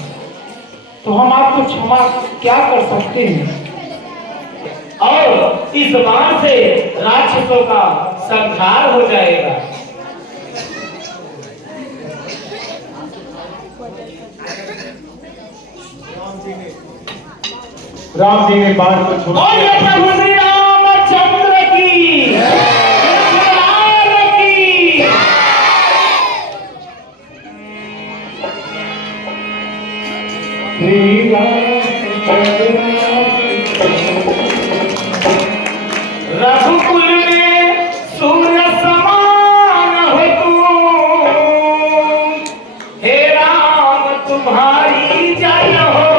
तो हम आपको क्षमा क्या कर सकते हैं। और इस बाण से राक्षसों का संहार हो जाएगा। राम जी ने बाण को छोड़ दिया। प्रभु श्री रामचंद्र की रघुकुल में सूर्य समान हो तुम, हे राम तुम्हारी जय हो।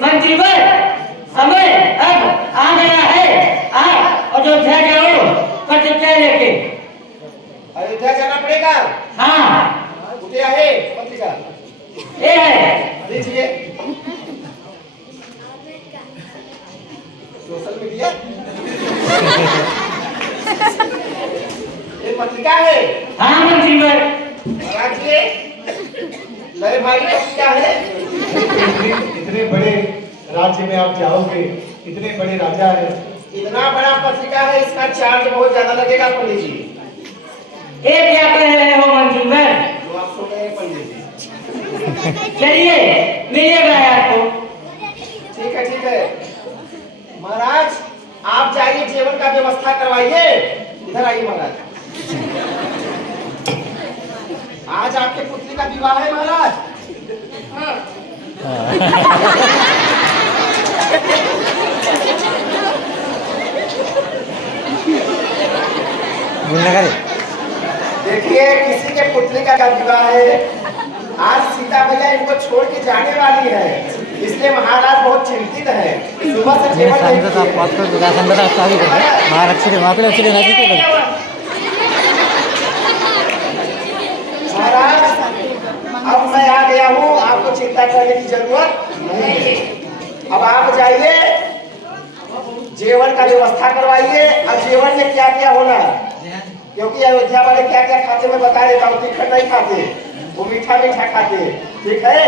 मंत्रीवर, समय अब आ गया है। आप अयोध्या जाओ प्रतिज्ञा लेके। अयोध्या जाना पड़ेगा। हाँ, उठे है पत्रिका ये है, लीजिए। सोशल मीडिया ये पत्रिका है। हाँ मंत्रीवर। मेरे भाई क्या है? इतने बड़े राज्य में आप जाओगे, इतने बड़े राजा है, इतना बड़ा पत्रिका है, इसका चार्ज बहुत ज्यादा लगेगा पंडित जी। ये क्या कह रहे हो मंत्रीवर? जो आप सुन रहे हैं पंडित जी। चलिए मिलेगा आपको। ठीक है महाराज, आप जाइए, जीवन का व्यवस्था करवाइए। इधर आइए महाराज। आज आपके पुत्री का विवाह है महाराज। देखिए किसी के पुत्री का विवाह है। आज सीता मैया इनको छोड़ के जाने वाली है, इसलिए महाराज बहुत चिंतित है। सुबह से महाराज अब मैं आ गया हूँ, आपको चिंता करने की जरूरत नहीं है। अब आप जाइए, जेवन का व्यवस्था करवाइए। और जेवन में क्या क्या होना, क्योंकि अयोध्या वाले क्या क्या खाते मैं बता देता हूँ। तीखा नहीं खाते, वो मीठा मीठा खाते, ठीक है।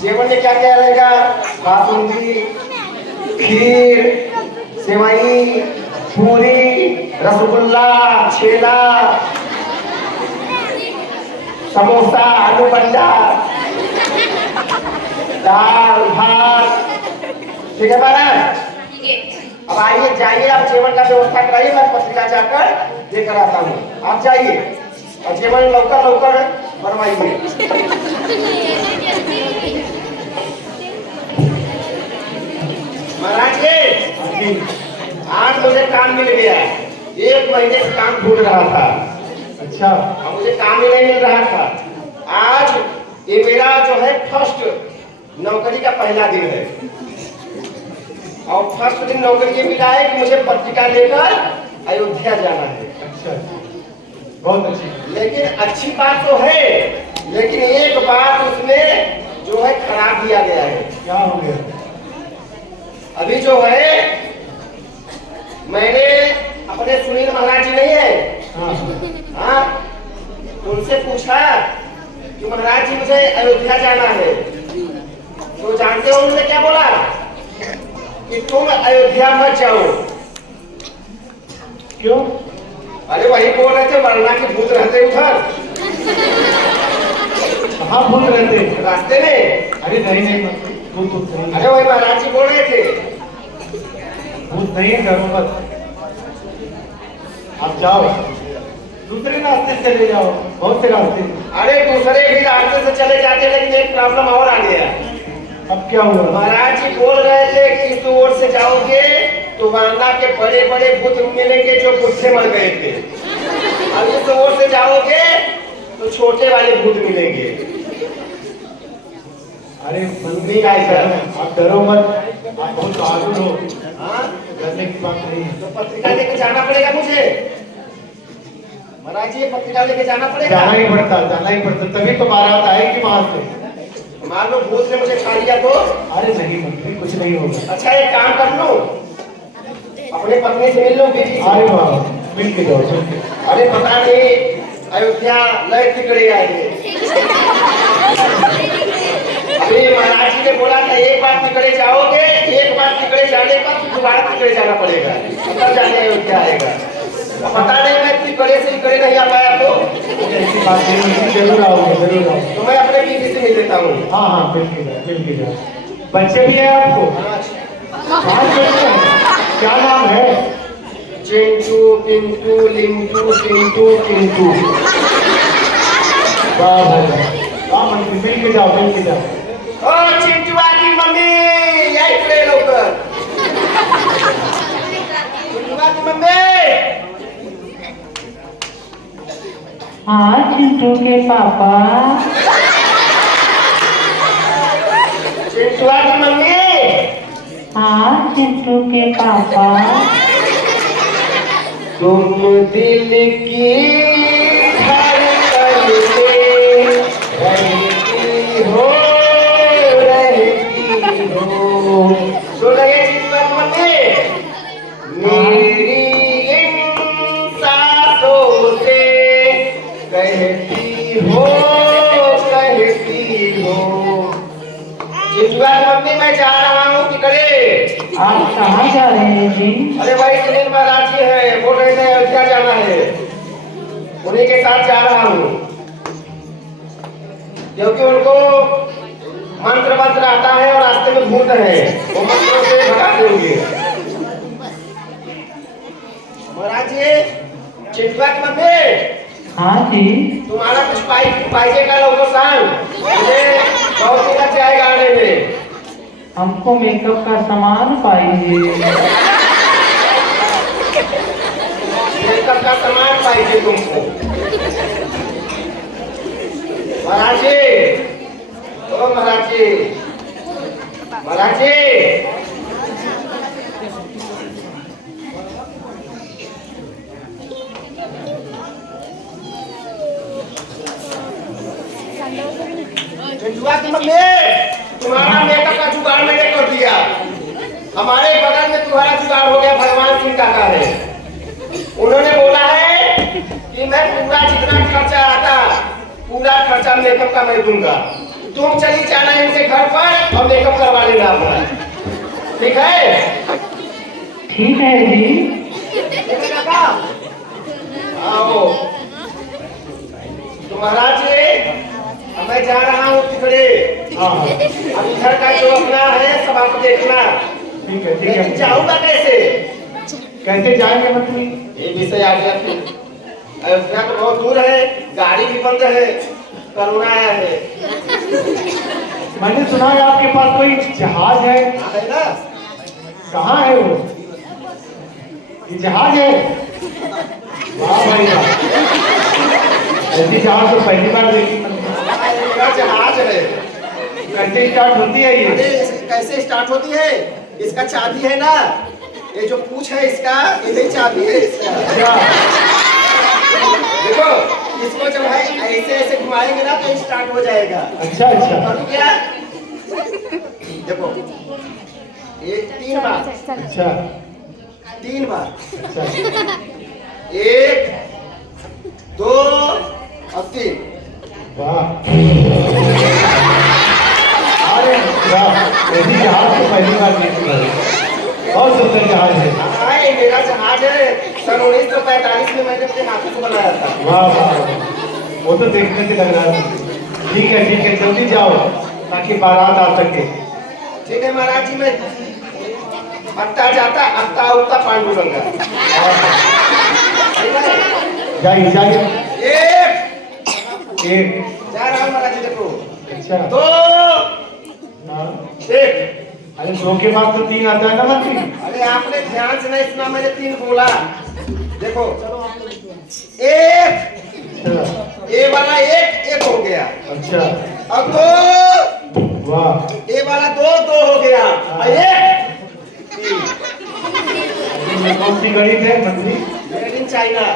जेवन में क्या क्या रहेगा, बासुंदी, खीर, सेवई, पूरी, रसगुल्ला, छेना, समोसा, आलू बंडा, दाल भात, ठीक है महाराज। अब आइए जाइए, आप जेवन का व्यवस्था कराइए, मैं पत्रिका जाकर लेकर आता हूँ। आप जाइए और जेवन लौकर लौकर बनवाइए। महाराज जी, आज मुझे काम मिल गया। 1 महीने से काम ढूंढ रहा था। अच्छा, और मुझे काम ही नहीं मिल रहा था। आज ये मेरा जो है फर्स्ट नौकरी का पहला दिन है। और फर्स्ट दिन नौकरी ये मिला है कि मुझे पत्रिका लेकर अयोध्या जाना है। अच्छा, बहुत अच्छी। लेकिन अच्छी बात तो है, लेकिन एक बात उसमें जो है खराब दिया गया है। क्या हो गया? अभी जो है मैंने अपने सुनील महाराज जी नहीं है, हाँ, हाँ, उनसे पूछा कि महाराज जी मुझे अयोध्या जाना है। तो जानते हो उन्होंने क्या बोला कि तुम अयोध्या मत जाओ। क्यों? अरे वही बोल रहे थे, वरना के भूत रहते उधर कहाँ भूल रहे थे? रास्ते में। अरे नहीं, भूत नहीं। अरे वही महाराज जी बोल रहे थे। भूत नहीं है, डरो मत। आप जाओ, दूसरे रास्ते से चले जाओ, बहुत से रास्ते। अरे दूसरे भी रास्ते से चले जाते, लेकिन एक प्रॉब्लम और आ गया। अब क्या हुआ? महाराज जी बोल रहे थे कि इस ओर से जाओगे तो वरना के बड़े बड़े भूत मिलेंगे जो गुस्से मर गए थे। अब इस ओर से जाओगे तो छोटे वाले भूत मिलेंगे। अरे नहीं आए सर, आप डरो मत, आप बहुत बहादुर हो। हाँ, डरने की बात नहीं है। तो पत्रिका लेके जाना पड़ेगा मुझे। महाराज जी पत्रिका लेके जाना पड़ेगा। जाना ही पड़ता, तभी तो बारात आएगी वहां से। मान लो भूत ने मुझे खा लिया तो? अरे नहीं मंत्री, कुछ नहीं होगा। अच्छा एक काम कर लो, अपने पत्नी से मिल लो, बेटी से। अरे वाह, मिल के जाओ, मिल के। अरे पता नहीं अयोध्या लय टिकड़ेगा ये। अभी महाराज जी ने बोला था एक बार टिकड़े जाओगे, एक बार टिकड़े जाने पर दोबारा टिकड़े जाना पड़ेगा, तब जाने अयोध्या आएगा। पता नहीं मैं टिकड़े से टिकड़े नहीं आ पाया तो ऐसी बात नहीं, जरूर आओगे, जरूर आओ। तो मैं अपने बीवी से मिल लेता हूँ। हाँ हाँ, मिल के जाओ। बच्चे भी हैं आपको? 5 बच्चे हैं। क्या नाम है? चिंटू, पिंटू, लिंटू, पिंटू, पिंटू। वाह मंत्री, मिल के जाओ। ओ चिंटुआ की मम्मी, यही खड़े लोकर। चिंटुआ की मम्मी। हाँ चिंटू के पापा। चिंटुआ की मम्मी। हाँ चिंटू के पापा। तुम दिल की धड़कन में रहती हो। सुन रहे चिंटुआ की मम्मी, मेरी इन सांसों से कहती हो। चिंटुआ की मम्मी मैं जा रहा हूँ टिकड़े। आप कहाँ जा रहे हैं जी? अरे भाई सुनील महाराज जी है, बोल रहे थे अयोध्या जाना है, उन्हीं के साथ जा रहा हूँ। क्योंकि उनको मंत्र आता है और रास्ते में भूत है, वो मंत्रों से भगा देंगे। महाराज जी चिंटुआ की मम्मी। हाँ जी। तुम्हारा कुछ पाइजेगा लोगों सांग, मुझे बहुत ही लग जाएगा आने में। हमको मेकअप का सामान पाइए। मेकअप का सामान पाइए तुमको। महाराज जी, ओ महाराज जी, महाराज जी। चिंटुआ की मम्मी, तुम्हारा मेकअप का जुगाड़ मैंने कर दिया। हमारे बगल में तुम्हारा जुगाड़ हो गया भगवान सिंह काका है। उन्होंने बोला है कि मैं पूरा जितना खर्चा आता पूरा खर्चा मेकअप का मैं दूंगा। तुम चली जाना इनके घर पर और मेकअप करवा लेना अपना, ठीक है? ठीक है जी। काका आओ। तो महाराज जी मैं जा रहा हूँ तिकड़े। हाँ अब इधर का जो अपना है सब आप देखना। ठीक है ठीक है। लेकिन जाऊंगा कैसे? कैसे जाएंगे मंत्री? ये विषय आ गया फिर। अयोध्या तो बहुत दूर है, गाड़ी भी बंद है, कोरोना आया है। मैंने सुना है आपके पास कोई जहाज है। हाँ है ना? कहाँ है वो? ये जहाज है? वाह भाई वाह, ऐसी जहाज तो पहली बार देखी मैंने। मेरा जहाज है। कैसे स्टार्ट होती है ये? अरे कैसे स्टार्ट होती है? इसका चाबी है ना, ये जो पूछ है इसका, यही चाबी है इसका। अच्छा देखो इसको जब है ऐसे ऐसे घुमाएंगे ना तो स्टार्ट हो जाएगा। अच्छा अच्छा। करूँ क्या? देखो ये 3 बार, अच्छा 3 बार, अच्छा। 1 2 और 3। वाह अरे वाह, ऐसी जहाज तो पहली बार देखी मैंने। बहुत सुंदर जहाज है। हाँ ये मेरा जहाज है, सन 1945 में मैंने अपने हाथों से बनाया था। वाह वाह, वो तो देखने से लग रहा है। ठीक है जल्दी जाओ ताकि बारात आ सके। ठीक है महाराज जी, मैं अट्टा जाता अट्टा उट्टा पांडुरंगा। जाइए जाइए। एक जा रहा हूँ महाराज जी, देखो। अच्छा 2 हाँ। 1। अरे 2 के बाद तो 3 आता है ना मंत्री? अरे आपने ध्यान से नहीं सुना, मैंने 3 बोला। देखो 1 अच्छा ए वाला 1 हो गया। अच्छा। अब 2 वाह, ए वाला 2 हो गया और 1 ये कौन सी गणित है मंत्री? Made in China.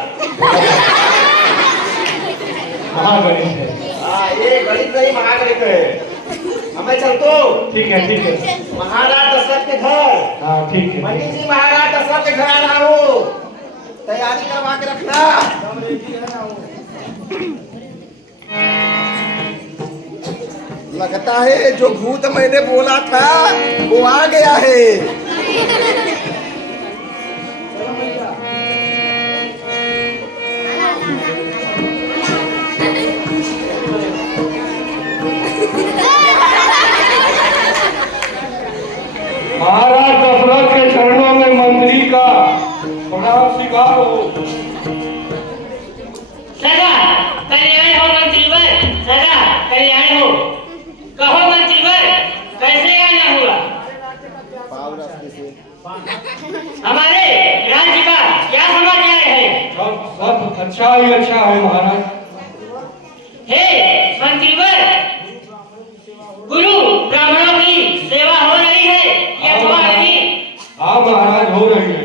महागणित है। हाँ ये गणित नहीं महागणित है। अब मैं चलता हूँ ठीक है। महाराज दशरथ के घर। हाँ ठीक है। पंडित जी महाराज दशरथ के घर आ रहा हूँ, तैयारी करवा के रखना। लगता है जो भूत मैंने बोला था वो आ गया है। महाराज दशरथ के चरणों में मंत्री का प्रणाम स्वीकार हो। सदा कल्याण हो मंत्रीवर, सदा कल्याण हो। कहो मंत्रीवर, कैसे आना हुआ? हमारे राज्य का क्या समाचार है? सब अच्छा ही अच्छा है महाराज। हे मंत्रीवर, गुरु ब्राह्मणों की सेवा हो रही है अथवा नहीं? हाँ महाराज हो रही है।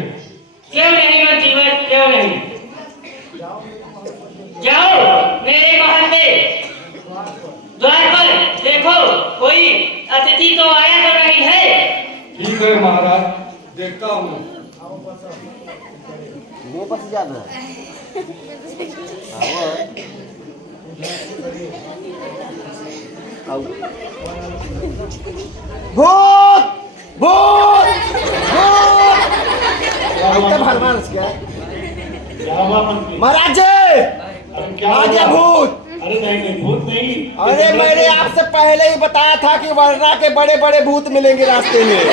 क्यों नहीं मंत्रीवर, क्यों नहीं? जाओ मेरे महल में द्वार पर देखो कोई अतिथि तो आया तो नहीं है। ठीक है महाराज, देखता हूँ। वो बस जाना भूत भूत भूत क्या हुआ मंत्री? महाराज अरे क्या आ गया हुआ? भूत। अरे नहीं भूत नहीं। अरे मैंने आपसे पहले ही बताया था कि वर्णा के बड़े बड़े भूत मिलेंगे रास्ते में।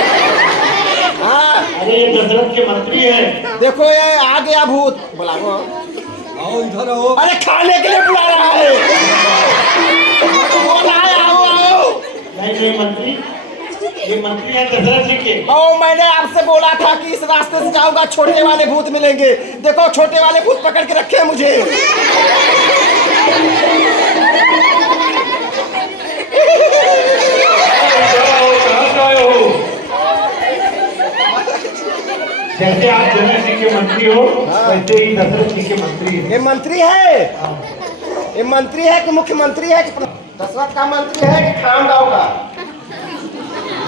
हाँ अरे ये दशरथ के मंत्री है। देखो ये आ गया भूत। बुलाओ, आओ इधर आओ। अरे खाने के लिए बुला रहा है। बोला है आओ आओ। नहीं मंत्री, ये मंत्री है दशरथ जी के। और मैंने आपसे बोला था कि इस रास्ते से जाऊंगा छोटे वाले भूत मिलेंगे। देखो छोटे वाले भूत पकड़ के रखे हैं मुझे। जैसे आप जनरल जी के मंत्री हो वैसे ही दशरथ जी के मंत्री हैं। ये मंत्री है, ये मंत्री है कि मुख्यमंत्री है कि दशरथ का मंत्री है कि खामगांव का?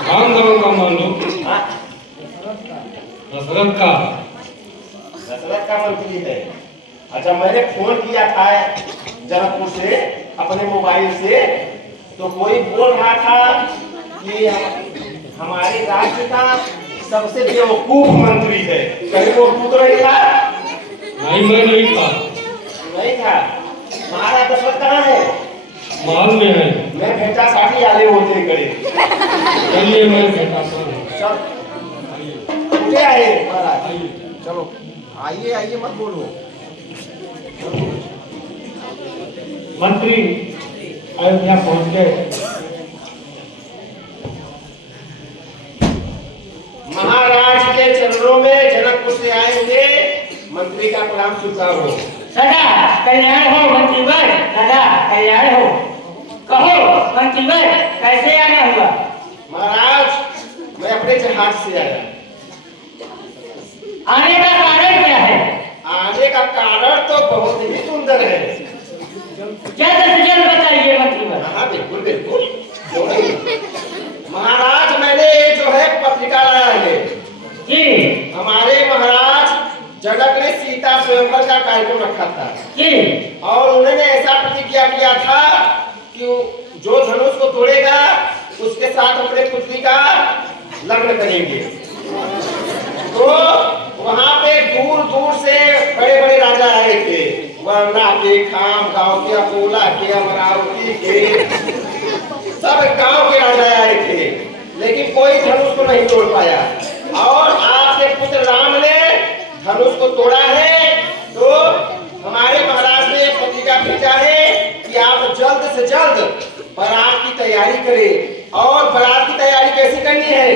खामगांव का मान लो। दशरथ का दशरथ का मंत्री है। अच्छा, मैंने फोन किया था जनकपुर से अपने मोबाइल से, तो कोई बोल रहा था कि हमारे राज्य का सबसे बेवकूफ मंत्री है। कहीं वो तू तो नहीं था? नहीं, मैं नहीं था। नहीं था। हमारा दशरथ कहाँ है? महल में है। मैं भेटा साठी आले होते करे। चलिए मैं भेटा चल उठे आए महाराज। चलो आइए आइए, मत बोलो। मंत्री अयोध्या पहुंच गए। महाराज के चरणों में जनकपुर से आएंगे, मंत्री का प्रणाम स्वीकार हो। सदा कल्याण हो मंत्रीवर, सदा कल्याण हो। कहो मंत्रीवर, कैसे आना हुआ? महाराज मैं अपने जहाज से आया। आने का कारण क्या है? आने का कारण तो बहुत ही सुंदर है। जल्द से जल्द बताइए मंत्रीवर। हाँ बिल्कुल बिल्कुल, क्यों नहीं। महाराज मैंने जो है पत्रिका लाया है जी। हमारे महाराज जनक ने सीता स्वयंवर का कार्यक्रम रखा था जी। और उन्होंने ऐसा प्रतिज्ञा किया था कि जो धनुष को तोड़ेगा उसके साथ अपने पुत्री का लग्न करेंगे। तो वहां पे दूर दूर से बड़े बड़े राजा आए थे, वरना के, खाम गांव के, अकोला के, अमरावती के, सब गांव के राजा आए थे, लेकिन कोई धनुष को नहीं तोड़ पाया। और आपके पुत्र राम ने धनुष को तोड़ा है। तो हमारे महाराज ने पत्रिका भेजा है कि आप जल्द से जल्द बारात की तैयारी करें। और बारात की तैयारी कैसे करनी है?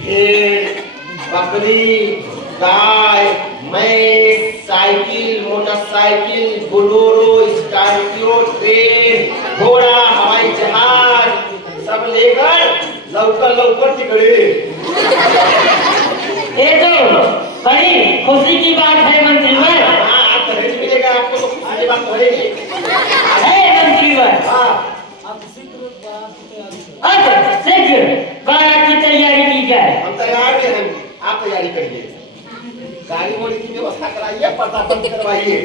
भेड़, बकरी, गाय, भैंस, cycle, motorcycle, Bolero, Scorpio, train, घोड़ा, हवाई जहाज सब लेकर लौकर निकले। ये तो बड़ी खुशी की बात है मंत्रीवर। हाँ, दहेज मिलेगा आपको तो खुशी की बात पड़ेगी। है मंत्रीवर। हाँ, अब शीघ्र बारात की तैयारी की जाए। हम तैयार हैं, आप तैयारी करिए। गाड़ी वाड़ी की व्यवस्था कराइए, पर्दा बंद करवाइए।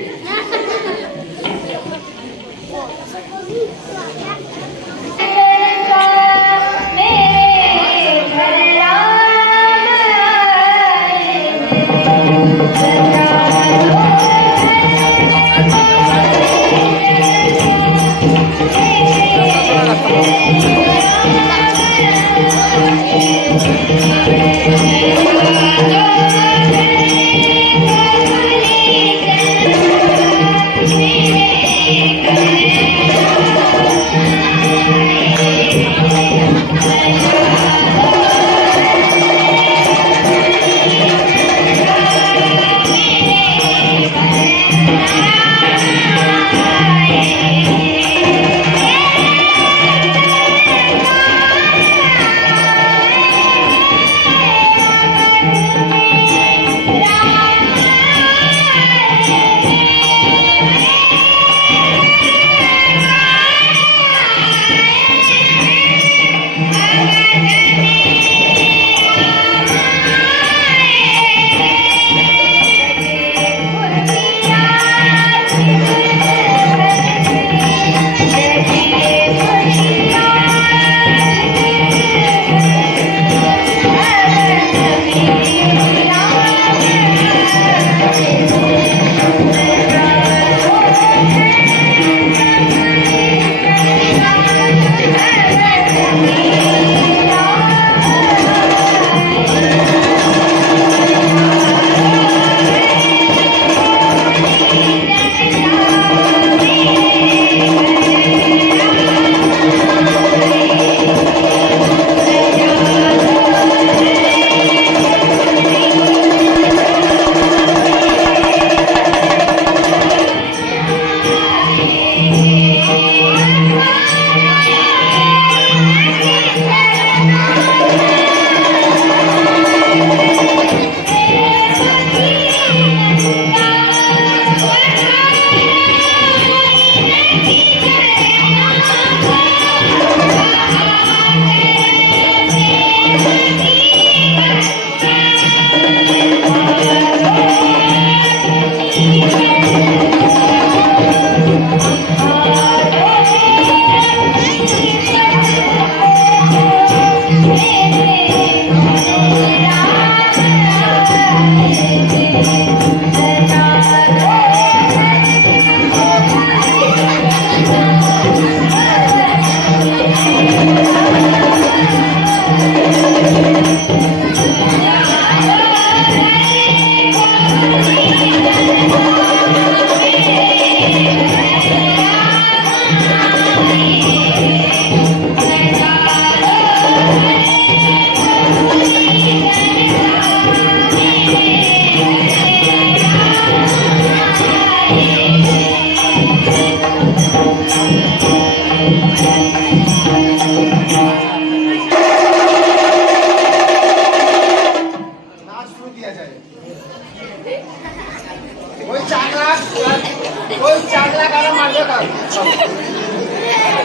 कोई चांगला गाना मार देगा।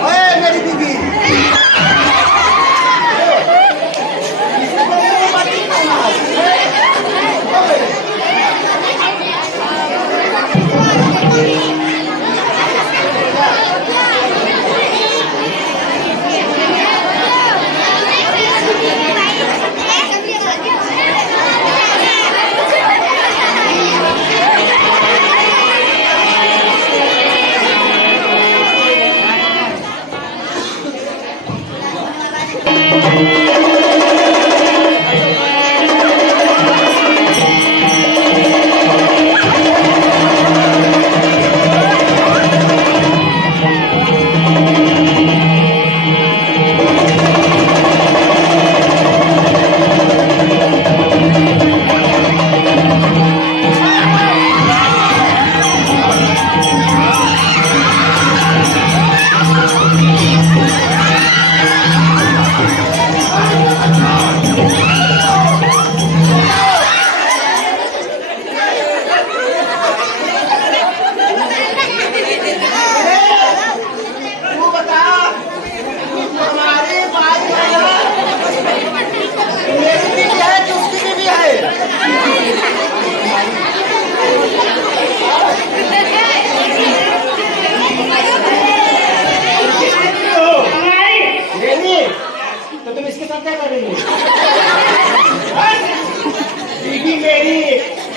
ओए मेरी बीबी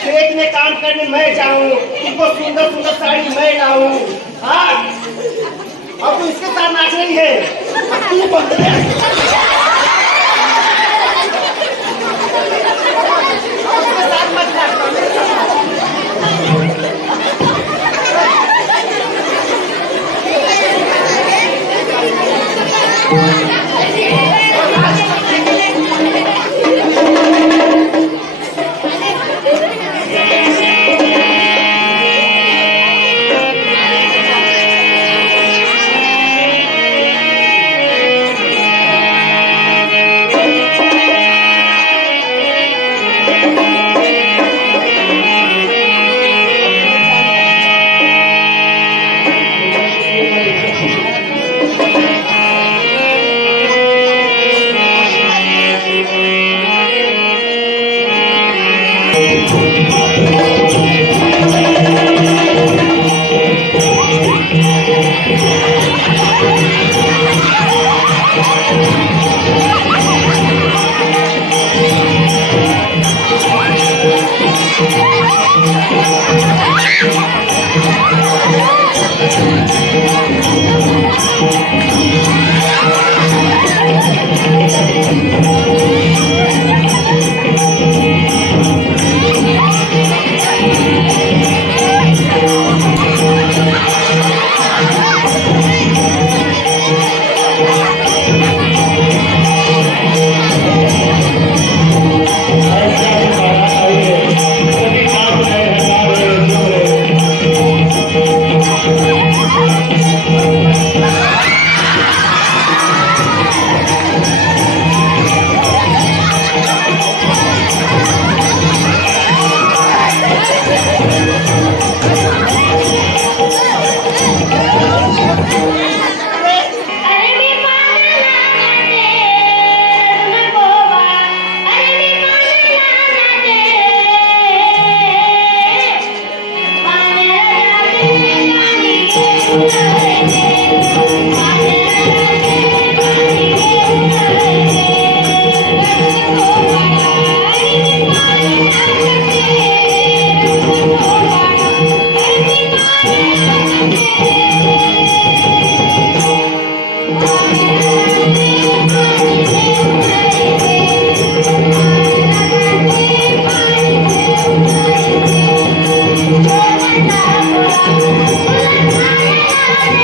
खेत में काम करने मैं जाऊं, तुमको सुंदर सुंदर साड़ी मैं लाऊं, हाँ? अब तू इसके साथ नाच रही है, अब तू बंद है। अब उसके साथ मत नाच, मेरे साथ। Thank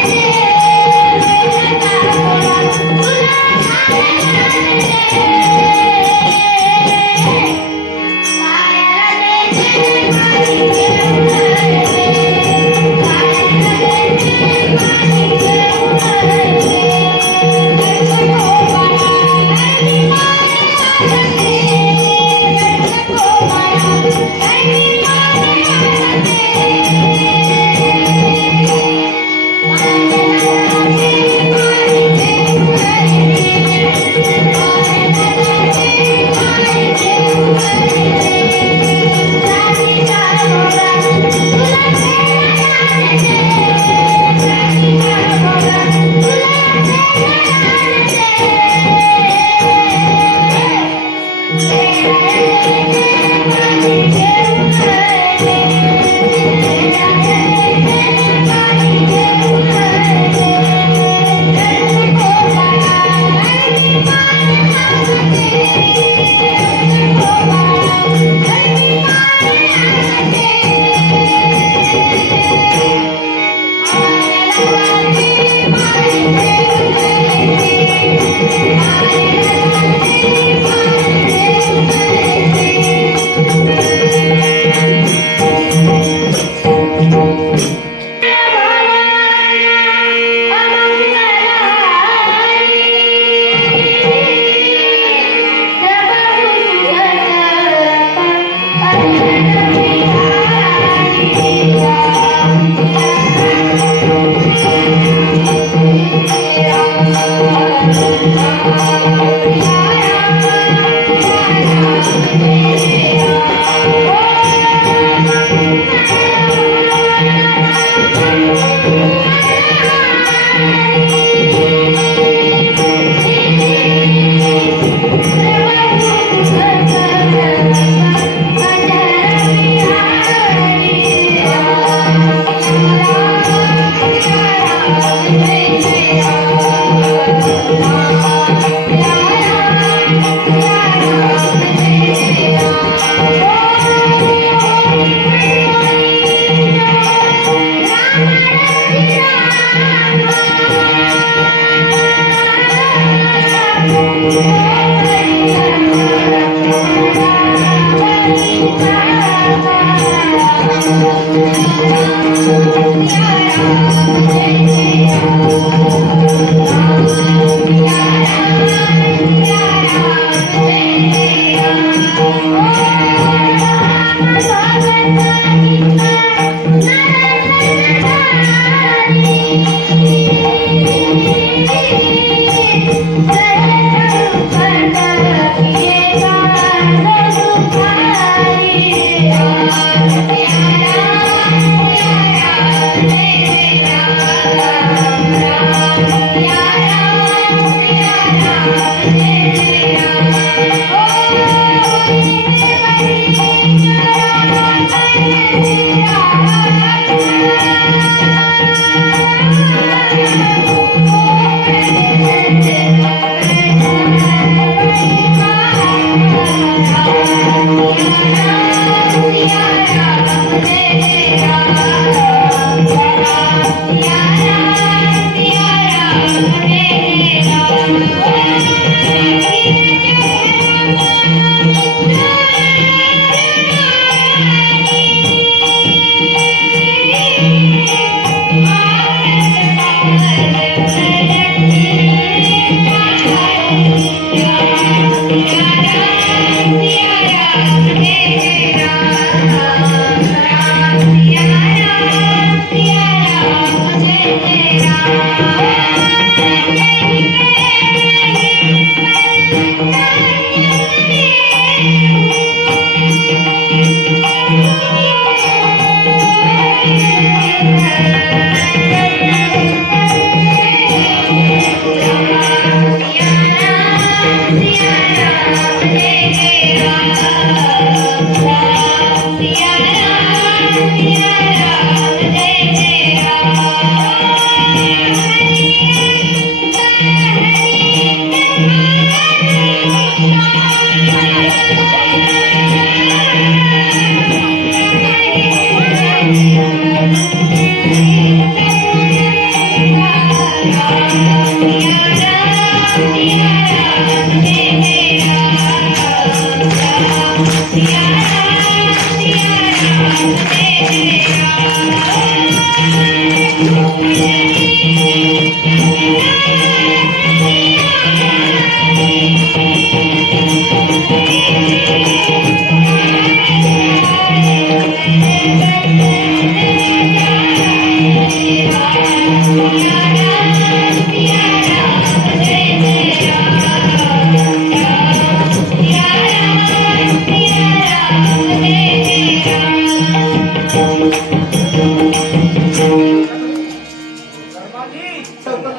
you.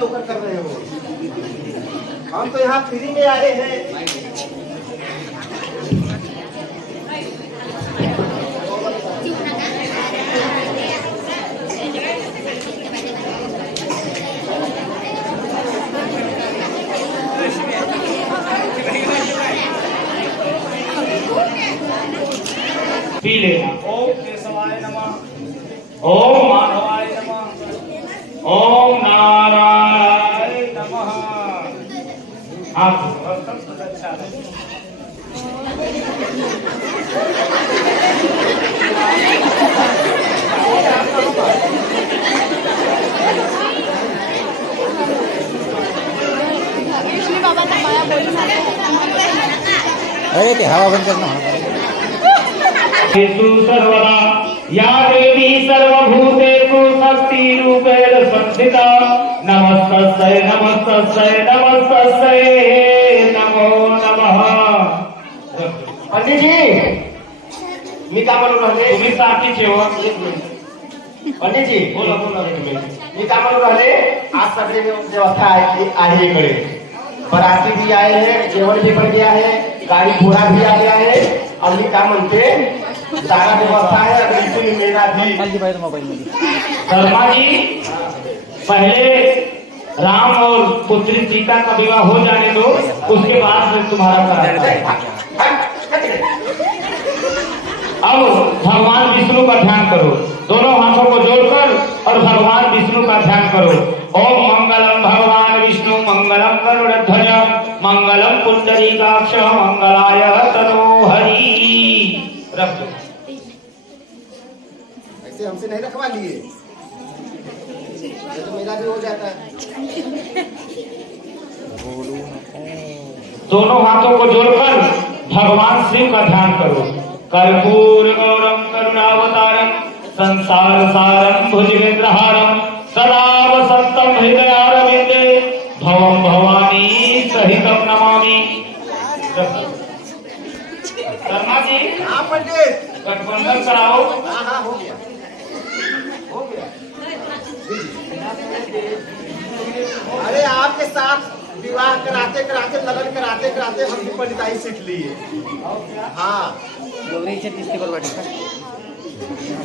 लवकर कर रहे हो? हम तो यहाँ फ्री में आए हैं। पी लेना। ओम केशवाय नमः, ओम माधवाय नमः, ओम नारायण। नारायणाय नमः। आप अच्छा है। अरे ते हवा बंद करना हेतु सर्वदा या देवी सर्वभूतेषु शक्तिरूपेण संस्थिता नमस्तस्यै नमस्तस्यै नमस्तस्यै नमो नमः। पंडित जी, मी काय म्हणून राहिले? तुम्ही साथीचे हो। पंडित जी, बोला बोला तुम्ही। मी काय म्हणून राहिले? आज सगळी व्यवस्था आहे इकडे, बराती भी आए हैं, जेवण भी बन गया है, गाड़ी घोड़ा भी आ गया है, और मी काय म्हणते सारा व्यवस्था है, अगर इसमें मेरा भी खाली पाहिजे मोबाईल मध्ये शर्मा जी, पहले राम और पुत्री सीता का विवाह हो जाने दो, उसके बाद में तुम्हारा कराना है। अब भगवान विष्णु का ध्यान करो, दोनों हाथों को जोड़कर और भगवान विष्णु का ध्यान करो। ओम मंगलम भगवान विष्णु मंगलम गरुड़ध्वज मंगलम पुंडरीकाक्ष मंगलाय तनोहरि। रख दो। हमसे नहीं रखवा लिए, ये तो मेरा भी हो जाता है। दोनों हाथों को जोड़कर भगवान शिव का ध्यान करो। कर्पूर गौरम करुणावतारम संसार सारम भुजगेंद्रहारम सदा वसंतम हृदयारविंदे भवम भवानी सहितम नमामि। शर्मा जी, हाँ पंडित, गठबंधन कराओ। हाँ हाँ हो गया, हो गया। अरे आपके साथ विवाह कराते कराते, लगन कराते कराते हम भी पंडिताई सीख लिए। हाँ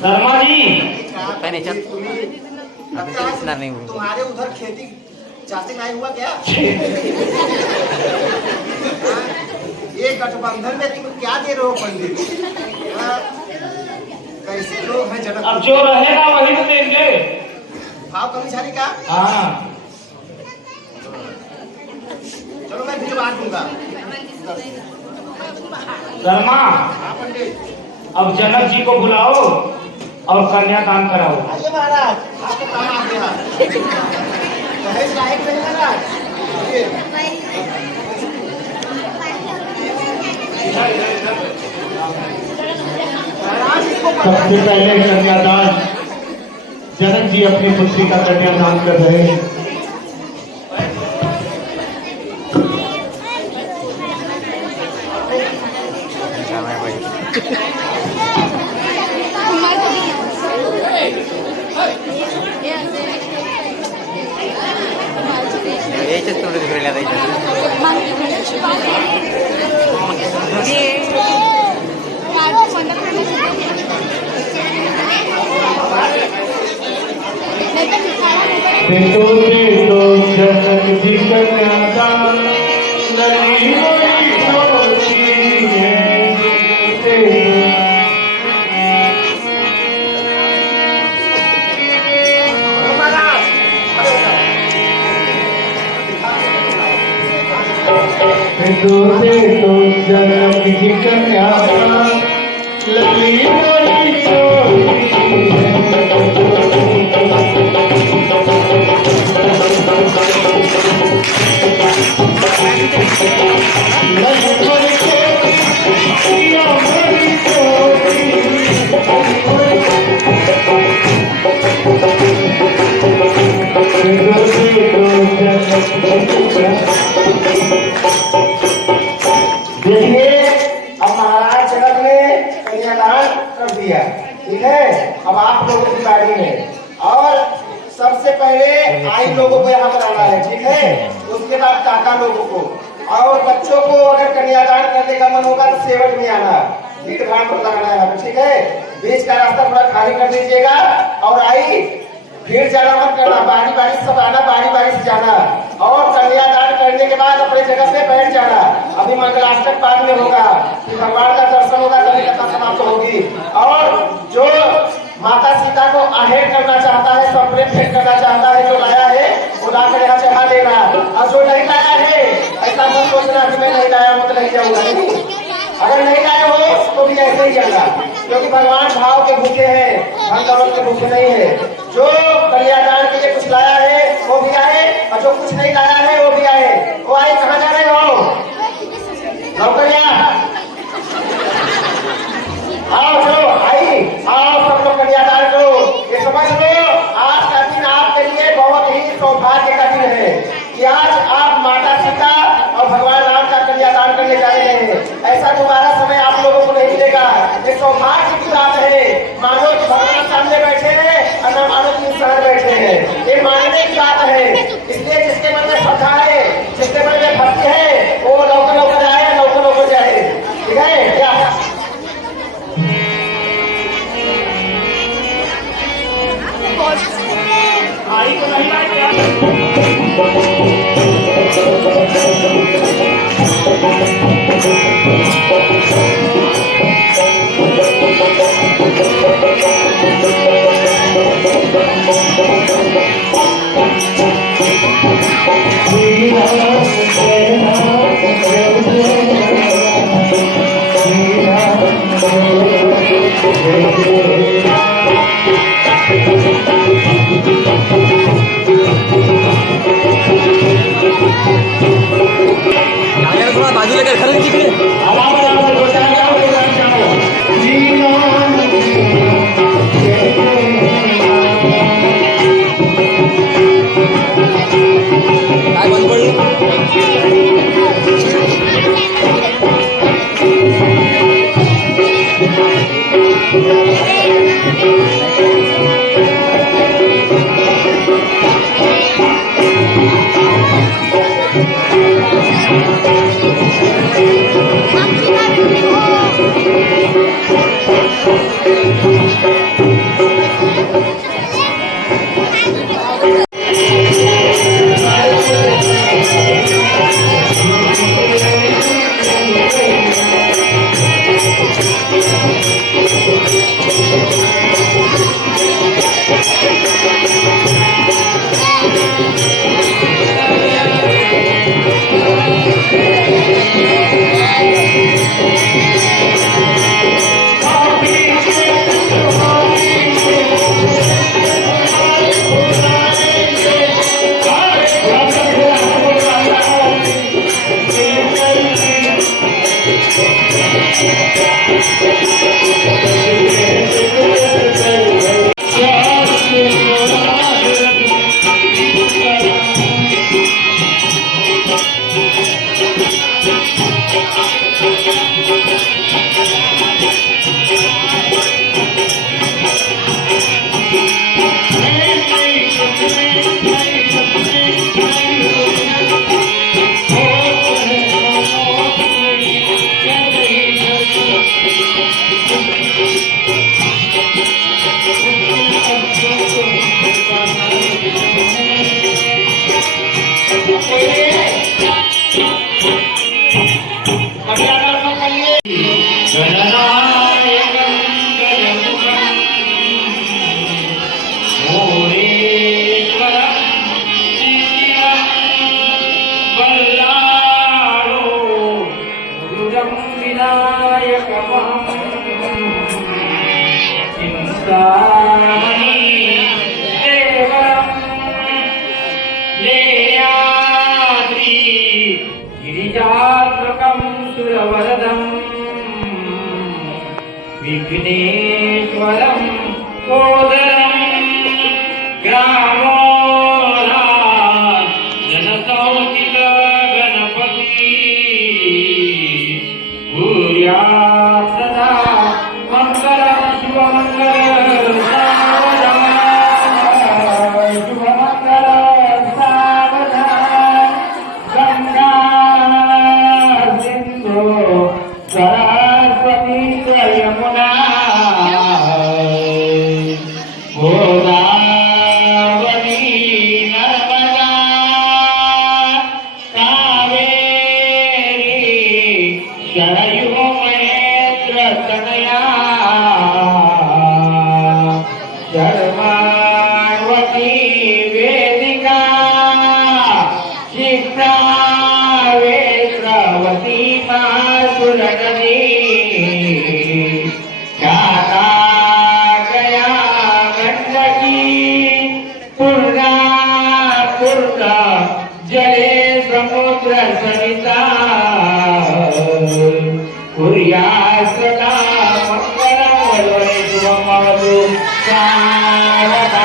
शर्मा जी, लगता है तुम्हारे उधर खेती चाची नहीं हुआ क्या? हाँ, ये गठबंधन में तुम क्या दे रहे हो पंडित? हाँ, कैसे लोग हैं जनक? अब जो रहेगा वही तो देंगे। भाव कमी झाली का? हाँ, चलो मैं भिजवा दूंगा। शर्मा, हाँ पंडित, अब जनक जी को बुलाओ और कन्यादान कराओ। आइए महाराज, आपको काम आ गया। दहेज लायक नहीं महाराज। महाराज इसको सबसे पहले कन्यादान जनक जी अपनी पुत्री का कन्यादान कर रहे हैं। जनक जी कन्यादान जनक जी कन्यादान लली बोली देखिए, अब महाराज जनक ने कन्यादान कर दिया, ठीक है। अब आप लोगों की बारी है और सबसे पहले आई लोगों को यहाँ पर आना है, ठीक है। उसके बाद काका लोगों को और बच्चों को अगर कन्यादान करने का मन होगा तो सेवक में आना, भीड़ भाड़ पर लगाना है यहाँ पे, ठीक है। बीच का रास्ता थोड़ा खाली कर दीजिएगा और आई भीड़ ज्यादा मत करना, बारी बारी सब आना, बारी बारी से जाना और कन्यादान करने के बाद अपने जगह पे बैठ जाना। अभी मंगलाष्टक बाद में होगा, भगवान का दर्शन होगा, तभी कथा समाप्त होगी। और जो माता सीता को आहेर करना चाहता है, सपने भेंट करना चाहता है, जो लाया है वो लाकर यहाँ चढ़ा देना। और जो नहीं लाया है ऐसा मत सोचना कि मैं नहीं लाया हूँ तो नहीं जाऊंगा। अगर नहीं लाए हो तो भी ऐसे ही जाना, क्योंकि भगवान भाव के भूखे हैं, धन दौलत के भूखे नहीं है। जो कन्यादान के लिए कुछ लाया है वो भी आए और जो कुछ नहीं लाया है वो भी आए। वो आए, कहाँ जा रहे हो? नौकरिया आओ, चलो आई आओ, सब लोग कन्यादान करो। ये समझ लो आज का दिन आपके लिए बहुत ही सौभाग्य का दिन है कि आज आप माता सीता और भगवान राम का कन्यादान करने जा रहे हैं। ऐसा दोबारा समय आप लोगों को नहीं मिलेगा। ये सौभाग्य की बात है। मानो कि भगवान सामने बैठे हैं और न मानो कि इंसान बैठे हैं, ये मानने की बात है। इसलिए जिसके मन में श्रद्धा है, जिसके मन में भक्ति है, वो लौकर लौकर आए, लौकर लौकर जाए, ठीक है क्या? आई तो नहीं आए गिरिजात्मकं सुरवरदं विघ्नेश्वरं सोदरं ग्रामोरान् जनसौचित गणपति भूयात् सदा मङ्गलं शुभमङ्गलं सावधान शुभमङ्गलं सावधान गङ्गा सिन्धु सरस्वती च यमुना गोदावरी नर्मदा कावेरी सरयू महेन्द्र तनया शर्मावती वेदिका शिप्रा वेत्रवती मासुरनदी जाता गया गंडकी पूर्णा पूर्ण जले समुद्र सरिता कुर्या सदा मंगलं वदने शुभमवतु सावधान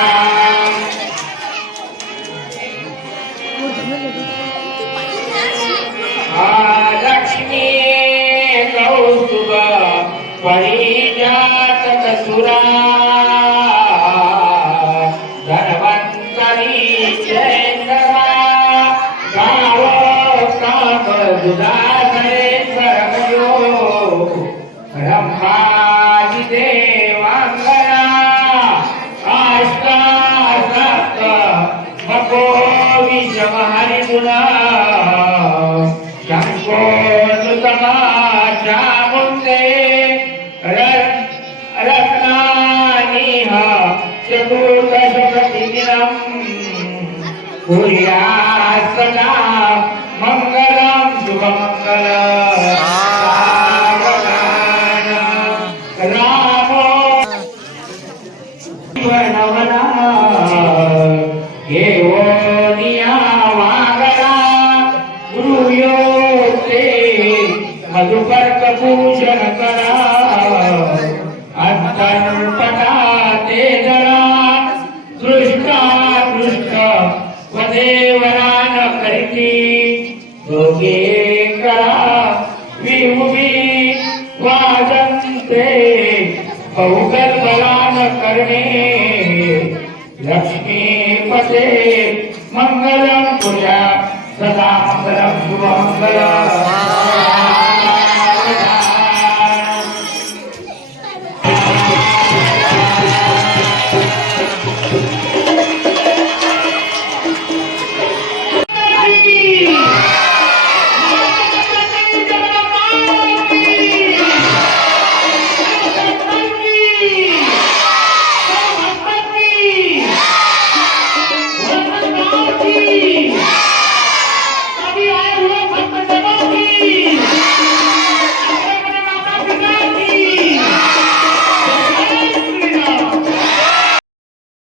लक्ष्मी कौस्तुभ परिजात कसुरा धन्वन्तरी चैन्द्रमा गावो काम दुदाधरे सरमयो ब्रह्मादि देवांगना अष्टादश मको विषमहरिगुणा शङ्कोनुतमा चामुण्डे रत्नानिह चतुर्दशप्रतिदिनम् कुर्यात् सदा मङ्गलं शुभमङ्गलं सावधान रामो वनवना देवो नियावागना गुरुयोते मधुपर्क पूजन करा अंतर्पटा ते जरा दृष्टा दृष्ट वदेवरा न करिती दोघे करा विहुबी वाजंते बहुगर्भला न करणे लक्ष्मीपते मंगलं कुर्या सदा मंगलं शुभमंगलं